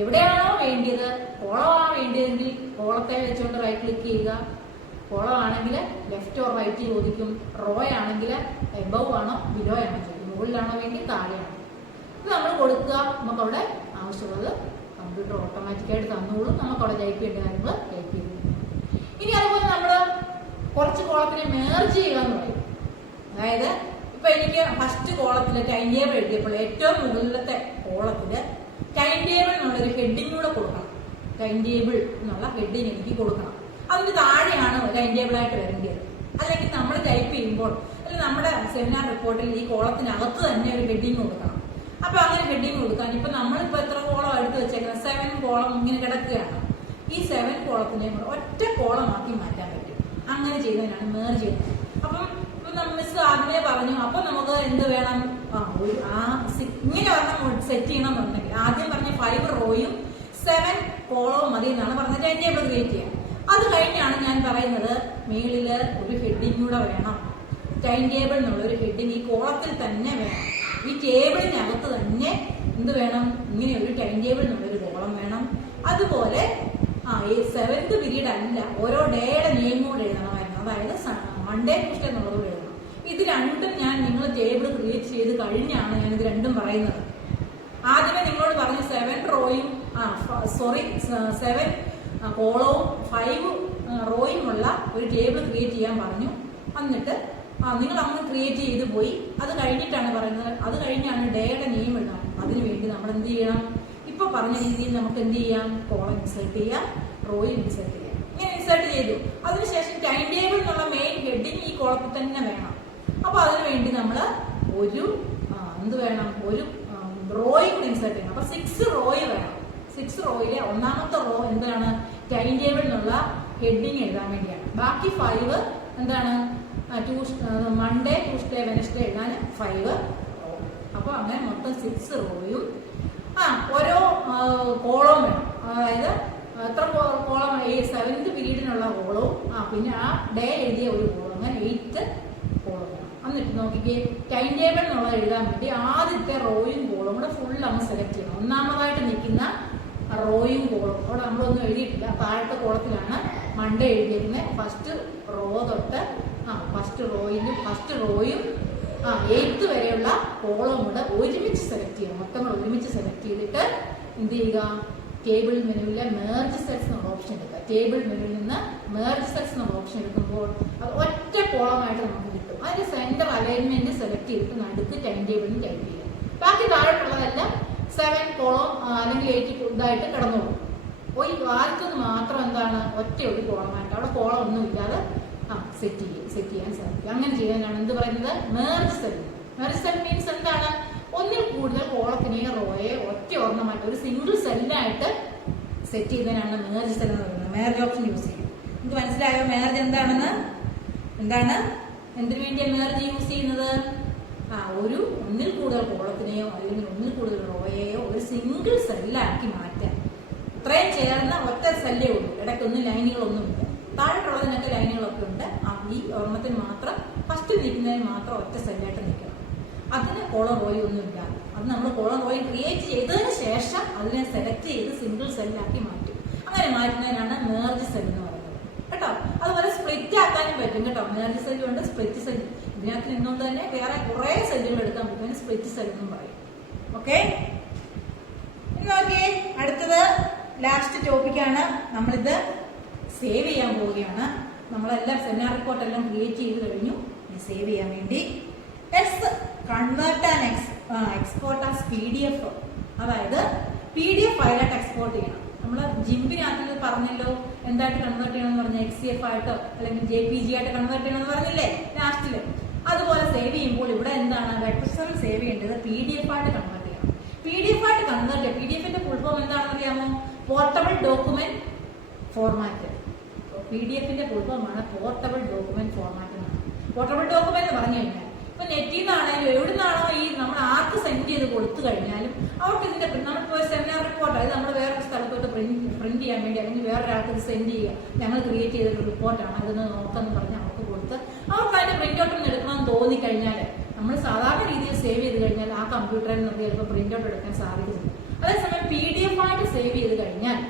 എവിടെയാണോ വേണ്ടിയത്, കോളമാണോ വേണ്ടിയതെങ്കിൽ കോളത്തെ വെച്ചുകൊണ്ട് റൈറ്റ് ക്ലിക്ക് ചെയ്യുക. കോളമാണെങ്കിൽ ലെഫ്റ്റ് ഓർ റൈറ്റ് ചോദിക്കും. റോ ആണെങ്കിൽ എബവ് ആണോ ബിലോ ആണോ ചോദിക്കും, മുകളിലാണോ വേണ്ടി താഴെയാണോ. ഇത് നമ്മൾ കൊടുക്കുക. നമുക്കവിടെ ആവശ്യമുള്ളത് കമ്പ്യൂട്ടർ ഓട്ടോമാറ്റിക്കായിട്ട് തന്നോളും. നമുക്കവിടെ ടൈപ്പ് ചെയ്യേണ്ട കാര്യങ്ങൾ ടൈപ്പ് ചെയ്തു. ഇനി അതുപോലെ നമ്മൾ കുറച്ച് കോളത്തിനെ മേർജ് ചെയ്യുക എന്ന് പറയും. അതായത് ഇപ്പൊ എനിക്ക് ഫസ്റ്റ് കോളത്തില് ടൈം ടേബിൾ എഴുതിയപ്പോൾ ഏറ്റവും മുകളിലത്തെ കോളത്തില് ടൈം ടേബിൾ എന്നുള്ളൊരു ഹെഡിങ് കൂടെ കൊടുക്കണം. ടൈം ടേബിൾ എന്നുള്ള ഹെഡിങ് എനിക്ക് കൊടുക്കണം. അതിന് താഴെയാണ് ടൈം ടേബിൾ ആയിട്ട് വരേണ്ടത്. അല്ലെങ്കിൽ നമ്മൾ ടൈപ്പ് ചെയ്യുമ്പോൾ അല്ലെങ്കിൽ നമ്മുടെ സെമിനാർ റിപ്പോർട്ടിൽ ഈ കോളത്തിനകത്ത് തന്നെ ഒരു ഹെഡിങ് കൊടുക്കണം. അപ്പൊ അങ്ങനെ ഹെഡിങ് കൊടുക്കാൻ ഇപ്പൊ നമ്മളിപ്പോ എത്ര കോളം എടുത്ത് വെച്ചേക്കുന്നത് 7 കോളം ഇങ്ങനെ കിടക്കുകയാണ്. ഈ 7 കോളത്തിനെ ഒറ്റ കോളമാക്കി മാറ്റാൻ പറ്റും. അങ്ങനെ ചെയ്തതിനാണ് മേർജ് ചെയ്യുന്നത്. അപ്പം മിസ് ആദ്യമേ പറഞ്ഞു, അപ്പൊ നമുക്ക് എന്ത് വേണം, ഇങ്ങനെ പറഞ്ഞ സെറ്റ് ചെയ്യണം എന്നുണ്ടെങ്കിൽ ആദ്യം പറഞ്ഞ 5 റോയും 7 കോളവും മതി എന്നാണ് പറഞ്ഞത് ടൈം ടേബിൾ ക്രിയേറ്റ് ചെയ്യാൻ. അത് കഴിഞ്ഞാണ് ഞാൻ പറയുന്നത് മേളില് ഒരു ഹെഡിങ് കൂടെ വേണം. ടൈം ടേബിൾ എന്നുള്ള ഒരു ഹെഡിങ് ഈ കോളത്തിൽ തന്നെ വേണം. ഈ ടേബിളിനകത്ത് തന്നെ എന്ത് വേണം, ഇങ്ങനെ ഒരു ടൈം ടേബിൾ എന്നുള്ളൊരു കോളം വേണം. അതുപോലെ ഈ 7th പീരീഡ് അല്ല, ഓരോ ഡേയുടെ നെയിം കൂടെ എഴുതണമായിരുന്നു. അതായത് മൺഡേ ട്യൂസ്ഡേ എന്നുള്ളത് കൂടെ എഴുതണം. ഇത് രണ്ടും ഞാൻ നിങ്ങൾ ടേബിൾ ക്രിയേറ്റ് ചെയ്ത് കഴിഞ്ഞാണ് ഞാൻ ഇത് രണ്ടും പറയുന്നത്. ആദ്യമേ നിങ്ങളോട് പറഞ്ഞ 7 റോയും 7 കോളവും 5 റോയും ഉള്ള ഒരു ടേബിൾ ക്രിയേറ്റ് ചെയ്യാൻ പറഞ്ഞു. എന്നിട്ട് നിങ്ങൾ അങ്ങ് ക്രിയേറ്റ് ചെയ്ത് പോയി. അത് കഴിഞ്ഞിട്ടാണ് പറയുന്നത്, അത് കഴിഞ്ഞാണ് ഡേയുടെ നെയിം എഴുതാം. അതിനുവേണ്ടി നമ്മൾ എന്ത് ചെയ്യണം, ഇപ്പൊ പറഞ്ഞ രീതിയിൽ നമുക്ക് എന്ത് ചെയ്യാം, കോളം ഇൻസേർട്ട് ചെയ്യാം, റോയും ഇൻസേർട്ട് ചെയ്യാം. ഇങ്ങനെ ഇൻസേർട്ട് ചെയ്തു. അതിനുശേഷം ടൈം ടേബിൾ എന്നുള്ള മെയിൻ ഹെഡിങ് ഈ കോളത്തിൽ തന്നെ വേണം. അപ്പൊ അതിനുവേണ്ടി നമ്മൾ ഒരു എന്ത് വേണം, ഒരു റോയും കൂടി ഇൻസേർട്ട് ചെയ്യണം. അപ്പൊ 6 റോയ് വേണം. 6 റോയിലെ ഒന്നാമത്തെ റോ എന്താണ്, ടൈം ടേബിൾ എന്നുള്ള ഹെഡിങ് എഴുതാൻ വേണ്ടിയാണ്. ബാക്കി 5 എന്താണ്, മൺഡേ ട്യൂസ്ഡേ വെനസ്ഡേ എഴുതാൻ 5 റോ. അപ്പൊ അങ്ങനെ മൊത്തം 6 റോയും ഓരോ കോളവും വേണം. അതായത് എത്ര കോളം, 7th പീരീഡിനുള്ള കോളവും പിന്നെ ആ ഡേ എഴുതിയ ഒരു കോളം, അങ്ങനെ 8 കോളം വേണം. എന്നിട്ട് നോക്കിക്കേ, ടൈം ടേബിൾ എന്നുള്ളത് എഴുതാൻ വേണ്ടി ആദ്യത്തെ റോയും കോളും കൂടെ ഫുൾ അങ്ങ് സെലക്ട് ചെയ്യണം. ഒന്നാമതായിട്ട് നിൽക്കുന്ന റോയും കോളും അവിടെ നമ്മളൊന്നും എഴുതിയിട്ടില്ല. താഴത്തെ കോളത്തിലാണ് മൺഡേ എഴുതിയിരുന്നത്. ഫസ്റ്റ് റോ തൊട്ട് ഫസ്റ്റ് റോയും 8th വരെയുള്ള കോളം കൂടെ ഒരുമിച്ച് സെലക്ട് ചെയ്യണം. മൊത്തം ഒരുമിച്ച് സെലക്ട് ചെയ്തിട്ട് എന്ത് ചെയ്യുക, ടേബിൾ മെനുവിലെ മേർജ് സെൽസ് എന്നുള്ള ഓപ്ഷൻ എടുക്കുക. ടേബിൾ മെനുവിൽ നിന്ന് മേർജ് സെൽസ് എന്നുള്ള ഓപ്ഷൻ എടുക്കുമ്പോൾ അത് ഒറ്റ കോളമായിട്ട് നമുക്ക് കിട്ടും. അതിന്റെ സെന്റർ അലൈൻമെന്റ് സെലക്ട് ചെയ്തിട്ട് നടുക്ക് ടൈം ടേബിളിന് ടൈപ്പ് ചെയ്യുക. ബാക്കി താഴെയുള്ളതെല്ലാം 7 കോളം അല്ലെങ്കിൽ 8 ഇതായിട്ട് കിടന്നോളും. ഈ ആദ്യത്തത് മാത്രം എന്താണ്, ഒറ്റ ഒരു കോളമായിട്ട് അവിടെ കോളം ഒന്നും ഇല്ലാതെ സെറ്റ് ചെയ്യാൻ സാധിക്കും. അങ്ങനെ ചെയ്യാനാണ് എന്ത് പറയുന്നത്, merge cell. Merge cell means എന്താണ്, ഒന്നിൽ കൂടുതൽ കോളത്തിനെയോ റോയെ ഒറ്റ ഒരെണ്ണമായിട്ട് ഒരു സിംഗിൾ സെല്ലായിട്ട് സെറ്റ് ചെയ്യുന്നതിനാണ് മേർജ് സെൽ എന്ന് പറയുന്നത്. മേർജ് ഓപ്ഷൻ യൂസ് ചെയ്യും. നിങ്ങൾക്ക് മനസ്സിലായോ മേർജ് എന്താണെന്ന്? എന്തിനു വേണ്ടിയാണ് മേർജ് യൂസ് ചെയ്യുന്നത്? ഒന്നിൽ കൂടുതൽ കോളത്തിനെയോ അല്ലെങ്കിൽ ഒന്നിൽ കൂടുതൽ റോയെയോ ഒരു സിംഗിൾ സെല്ലാക്കി മാറ്റാൻ. ഇത്രയും ചേർന്ന ഒറ്റ സെല്ലേ ഉള്ളൂ, ഇടയ്ക്കൊന്നും ലൈനുകളൊന്നുമില്ല. താഴെയുള്ളതിനൊക്കെ ലൈനുകളൊക്കെ ഉണ്ട്. ഈ ഒരെണ്ണത്തിന് മാത്രം ഫസ്റ്റ് നിൽക്കുന്നതിന് മാത്രം ഒറ്റ സെല്ലായിട്ട് നിൽക്കണം. അതിന് കോളം റോയും ഒന്നും ഇല്ല. അത് നമ്മൾ കോളം റോയും ക്രിയേറ്റ് ചെയ്തതിന് ശേഷം അതിനെ സെലക്ട് ചെയ്ത് സിംഗിൾ സെല്ലാക്കി മാറ്റും. അങ്ങനെ മാറ്റുന്നതിനാണ് മേർജ് സെൽ എന്ന് പറയുന്നത് കേട്ടോ. അതുപോലെ സ്പ്ലിറ്റ് ആക്കാനും പറ്റും കേട്ടോ. മേർജ് സെല്ലും ഉണ്ട്, സ്പ്ലിറ്റ് സെല്ലും. ഇതിനകത്ത് നിന്നുകൊണ്ട് തന്നെ വേറെ കുറെ സെല്ലുകൾ എടുക്കാൻ പറ്റും. സ്പ്ലിറ്റ് സെൽ എന്നും പറയും. ഓക്കെ, നോക്കിയേ, അടുത്തത് ലാസ്റ്റ് ടോപ്പിക്കാണ്. നമ്മളിത് സേവ് ചെയ്യാൻ പോവുകയാണ്. നമ്മളെല്ലാം സെമിനാർ റിപ്പോർട്ട് എല്ലാം ക്രിയേറ്റ് ചെയ്ത് കഴിഞ്ഞു. സേവ് ചെയ്യാൻ വേണ്ടി convert and export as PDF. അതായത് PDF ഫയലായിട്ട് എക്സ്പോർട്ട് ചെയ്യണം. നമ്മൾ ജിമ്പിനകത്ത് പറഞ്ഞല്ലോ എന്തായിട്ട് കൺവേർട്ട് ചെയ്യണം എന്ന് പറഞ്ഞാൽ XCF ആയിട്ടോ അല്ലെങ്കിൽ JPG ആയിട്ട് കൺവേർട്ട് ചെയ്യണം എന്ന് പറഞ്ഞില്ലേ ലാസ്റ്റില്. അതുപോലെ സേവ് ചെയ്യുമ്പോൾ ഇവിടെ എന്താണ്, വെബ്സൈറ്റിൽ സേവ് ചെയ്യേണ്ടത് PDF ആയിട്ട് കൺവേർട്ട് ചെയ്യണം. PDF ആയിട്ട് കൺവേർട്ട് ചെയ്യുക. PDFന്റെ ഫുൾ ഫോം എന്താണെന്ന് അറിയാമോ? Portable document format. PDFന്റെ ഫുൾ ഫോമാണ് പോർട്ടബിൾ ഡോക്യുമെന്റ് ഫോർമാറ്റ് എന്നാണ്. പോർട്ടബിൾ ഡോക്യുമെന്റ് എന്ന് പറഞ്ഞു കഴിഞ്ഞാൽ ഇപ്പൊ നെറ്റിൽ നിന്നാണെങ്കിലും എവിടുന്നാണോ ഈ നമ്മൾ ആർക്ക് സെൻഡ് ചെയ്ത് കൊടുത്തു കഴിഞ്ഞാലും അവർക്ക് ഇതിന്റെ നമ്മളിപ്പോ സെമിനാർ റിപ്പോർട്ട് അത് നമ്മൾ വേറൊരു സ്ഥലത്തോട്ട് പ്രിന്റ് ചെയ്യാൻ വേണ്ടി അല്ലെങ്കിൽ വേറൊരാൾക്ക് ഇത് സെൻഡ് ചെയ്യുക, ഞങ്ങൾ ക്രിയേറ്റ് ചെയ്തിട്ട് റിപ്പോർട്ടാണ് ഇതൊന്ന് നോക്കാന്ന് പറഞ്ഞ് അവർക്ക് കൊടുത്ത് അവർക്ക് അതിന്റെ പ്രിന്റ് ഔട്ട് ഒന്ന് എടുക്കണമെന്ന് തോന്നിക്കഴിഞ്ഞാൽ നമ്മൾ സാധാരണ രീതിയിൽ സേവ് ചെയ്ത് കഴിഞ്ഞാൽ ആ കമ്പ്യൂട്ടറിൽ നിന്ന് ചിലപ്പോൾ പ്രിന്റ് ഔട്ട് എടുക്കാൻ സാധിക്കുന്നുണ്ട്. അതേസമയം PDF ആയിട്ട് സേവ് ചെയ്ത് കഴിഞ്ഞാൽ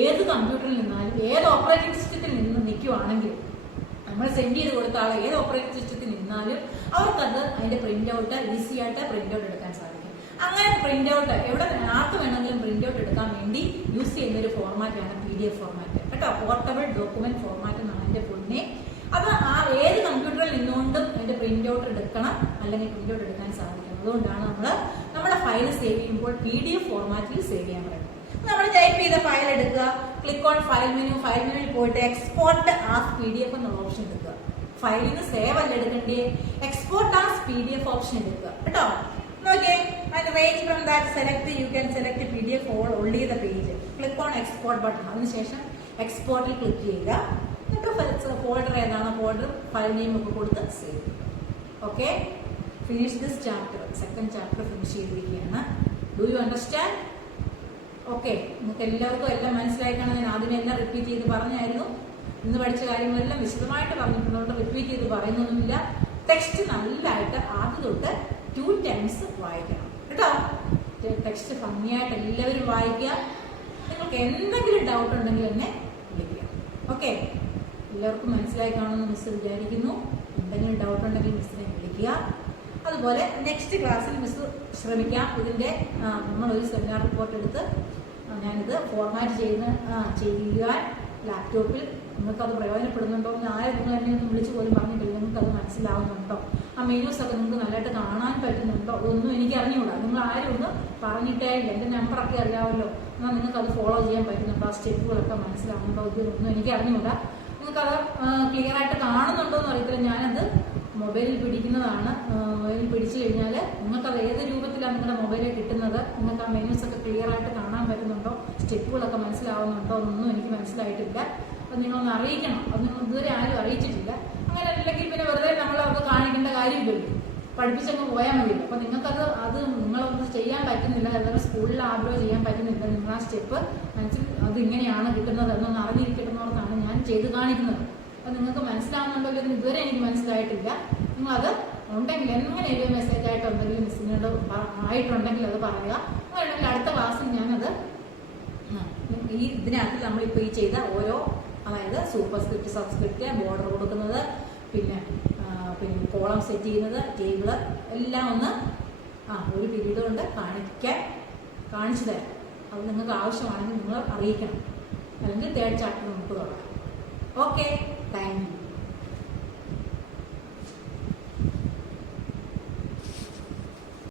ഏത് കമ്പ്യൂട്ടറിൽ നിന്നാലും ഏത് ഓപ്പറേറ്റിംഗ് സിസ്റ്റത്തിൽ നിന്ന് നിൽക്കുവാണെങ്കിലും നമ്മൾ സെൻഡ് ചെയ്ത് കൊടുത്ത ആളെ ഏത് ഓപ്പറേറ്റിംഗ് സിസ്റ്റത്തിൽ നിന്നാലും അവർക്കത് അതിന്റെ പ്രിന്റ് ഔട്ട് ഈസി ആയിട്ട് പ്രിന്റ് ഔട്ട് എടുക്കാൻ സാധിക്കും. അങ്ങനെ പ്രിന്റ് ഔട്ട് എവിടെ ആർക്ക് വേണമെങ്കിലും പ്രിന്റ് ഔട്ട് എടുക്കാൻ വേണ്ടി യൂസ് ചെയ്യുന്ന ഒരു ഫോർമാറ്റാണ് PDF ഫോർമാറ്റ് കേട്ടോ. പോർട്ടബിൾ ഡോക്യുമെന്റ് ഫോർമാറ്റ് എന്നാണ് അതിന്റെ ഫുൾ നെയിം. അത് ഏത് കമ്പ്യൂട്ടറിൽ നിന്നുകൊണ്ടും അതിന്റെ പ്രിന്റ് ഔട്ട് എടുക്കണം അല്ലെങ്കിൽ പ്രിന്റ് ഔട്ട് എടുക്കാൻ സാധിക്കും. അതുകൊണ്ടാണ് നമ്മൾ നമ്മുടെ ഫയൽ സേവ് ചെയ്യുമ്പോൾ PDF ഫോർമാറ്റിൽ സേവ് ചെയ്യാൻ പറയുന്നത്. നമ്മൾ ടൈപ്പ് ചെയ്ത ഫയൽ എടുക്കുക, ക്ലിക്ക് ഓൺ ഫയൽ മെനുവിൽ പോയിട്ട് എക്സ്പോർട്ട് ആസ് PDF എന്നുള്ള ഓപ്ഷൻ എടുക്കുക. ഫയലിന് സേവ് അല്ല എടുക്കേണ്ടേ, എക്സ്പോർട്ട് ആസ് PDF ഓപ്ഷൻ എടുക്കുക കേട്ടോ. നോക്കിയേ, and range from that select you can select PDF all only the page. Click on export button. അതിനുശേഷം എക്സ്പോർട്ടിൽ ക്ലിക്ക് ചെയ്യുക. എന്നിട്ട് ഫോൾഡർ ഏതാണോ ഫോൾഡർ ഫയൽ നെയിം ഒക്കെ കൊടുത്ത് save. Okay, finish this chapter. Second chapter finish ചെയ്തിരിക്കുകയാണ്. Do you understand? ഓക്കെ, നിങ്ങൾക്ക് എല്ലാവർക്കും എല്ലാം മനസ്സിലായിട്ടാണ് ഞാൻ ആദ്യം എല്ലാം റിപ്പീറ്റ് ചെയ്ത് പറഞ്ഞായിരുന്നു. ഇന്ന് പഠിച്ച കാര്യങ്ങളെല്ലാം വിശദമായിട്ട് പറഞ്ഞിട്ടുള്ളതുകൊണ്ട് റിപ്പീറ്റ് ചെയ്ത് പറയുന്നൊന്നുമില്ല. ടെക്സ്റ്റ് നല്ലതായിട്ട് ആദ്യം തൊട്ട് 2 times വായിക്കണം കേട്ടോ. ടെക്സ്റ്റ് ഭംഗിയായിട്ട് എല്ലാവരും വായിക്കുക. നിങ്ങൾക്ക് എന്തെങ്കിലും ഡൗട്ട് ഉണ്ടെങ്കിൽ എന്നെ വിളിക്കുക. ഓക്കെ, എല്ലാവർക്കും മനസ്സിലായി കാണുമെന്ന് മിസ് വിചാരിക്കുന്നു. എന്തെങ്കിലും ഡൗട്ട് ഉണ്ടെങ്കിൽ മിസ്സിനെ വിളിക്കുക. അതുപോലെ നെക്സ്റ്റ് ക്ലാസ്സിൽ മിസ് ശ്രമിക്കാം. ഇതിൻ്റെ നമ്മളൊരു സെമിനാർ റിപ്പോർട്ട് എടുത്ത് ഞാനിത് ഫോർമാറ്റ് ചെയ്യുവാൻ ലാപ്ടോപ്പിൽ നിങ്ങൾക്കത് പ്രയോജനപ്പെടുന്നുണ്ടോ എന്ന് ആരും നിങ്ങൾ എന്നെ ഒന്നും വിളിച്ച് പോലും പറഞ്ഞിട്ടില്ല. നിങ്ങൾക്കത് മനസ്സിലാവുന്നുണ്ടോ? ആ മെനൂസ് ഒക്കെ നിങ്ങൾക്ക് നല്ലതായിട്ട് കാണാൻ പറ്റുന്നുണ്ടോ? ഒന്നും എനിക്ക് അറിഞ്ഞുകൂടാ. നിങ്ങൾ ആരും ഒന്ന് പറഞ്ഞിട്ടേ ഇല്ല. എൻ്റെ നമ്പറൊക്കെ അറിയാമല്ലോ. എന്നാൽ നിങ്ങൾക്ക് അത് ഫോളോ ചെയ്യാൻ പറ്റുന്നുണ്ടോ? ആ സ്റ്റെപ്പുകളൊക്കെ മനസ്സിലാവുന്നുണ്ടോ? ഇതൊന്നും എനിക്ക് അറിഞ്ഞുകൂടാ. നിങ്ങൾക്കത് ക്ലിയർ ആയിട്ട് കാണുന്നുണ്ടോ എന്ന് അറിയത്തില്ല. ഞാനത് മൊബൈലിൽ പിടിക്കുന്നതാണ്. മൊബൈലിൽ പിടിച്ചു കഴിഞ്ഞാൽ നിങ്ങൾക്കത് ഏത് രൂപത്തിലാണ് നിങ്ങളുടെ മൊബൈലിൽ കിട്ടുന്നത്, നിങ്ങൾക്ക് ആ മെനൂസ് ഒക്കെ ക്ലിയർ ആയിട്ട് കാണാൻ പറ്റുന്നുണ്ടോ, സ്റ്റെപ്പുകളൊക്കെ മനസ്സിലാവുന്നുണ്ടോ എന്നൊന്നും എനിക്ക് മനസ്സിലായിട്ടില്ല. അത് നിങ്ങളൊന്ന് അറിയിക്കണം. അത് നിങ്ങൾ ഇതുവരെ ആരും അറിയിച്ചിട്ടില്ല. അങ്ങനെ അല്ലെങ്കിൽ പിന്നെ വെറുതെ നമ്മളത് കാണിക്കേണ്ട കാര്യമില്ലല്ലോ, പഠിപ്പിച്ചങ്ങ് പോയാൽ മതിയല്ലോ. അപ്പം നിങ്ങൾക്കത് നിങ്ങളൊന്ന് ചെയ്യാൻ പറ്റുന്നില്ല, അല്ലെങ്കിൽ സ്കൂളിൽ ആഗ്രഹം ചെയ്യാൻ പറ്റുന്നില്ല. നിങ്ങൾ ആ സ്റ്റെപ്പ് മനസ്സിൽ അത് ഇങ്ങനെയാണ് കിട്ടുന്നത് എന്നൊന്ന് അറിഞ്ഞിരിക്കണമെന്നോർത്താണ് ഞാൻ ചെയ്ത് കാണിക്കുന്നത്. അപ്പം നിങ്ങൾക്ക് മനസ്സിലാവുന്നുണ്ടോ എന്ന് ഇതുവരെ എനിക്ക് മനസ്സിലായിട്ടില്ല. നിങ്ങളത് ഉണ്ടെങ്കിൽ എങ്ങനെയൊരു മെസ്സേജ് ആയിട്ട് എന്തെങ്കിലും മിസ്സിനോട് ആയിട്ടുണ്ടെങ്കിൽ അത് പറയുക. അങ്ങനെയുണ്ടെങ്കിൽ അടുത്ത ക്ലാസ്സിൽ ഞാനത് ഇതിനകത്ത് നമ്മളിപ്പോൾ ഈ ചെയ്ത ഓരോ, അതായത് സൂപ്പർ സ്ക്രിപ്റ്റ്, സബ്സ്ക്രിപ്റ്റ്, ബോർഡർ കൊടുക്കുന്നത്, പിന്നെ കോളം സെറ്റ് ചെയ്യുന്നത്, ടേബിള് എല്ലാം ഒന്ന് ഒരു പീരീഡ് കൊണ്ട് കാണിച്ചു തരാം. അത് നിങ്ങൾക്ക് ആവശ്യമാണെങ്കിൽ നിങ്ങൾ അറിയിക്കണം. അല്ലെങ്കിൽ 3rd ചാപ്റ്റർ നമുക്ക് തുടങ്ങാം. Okay, thank you.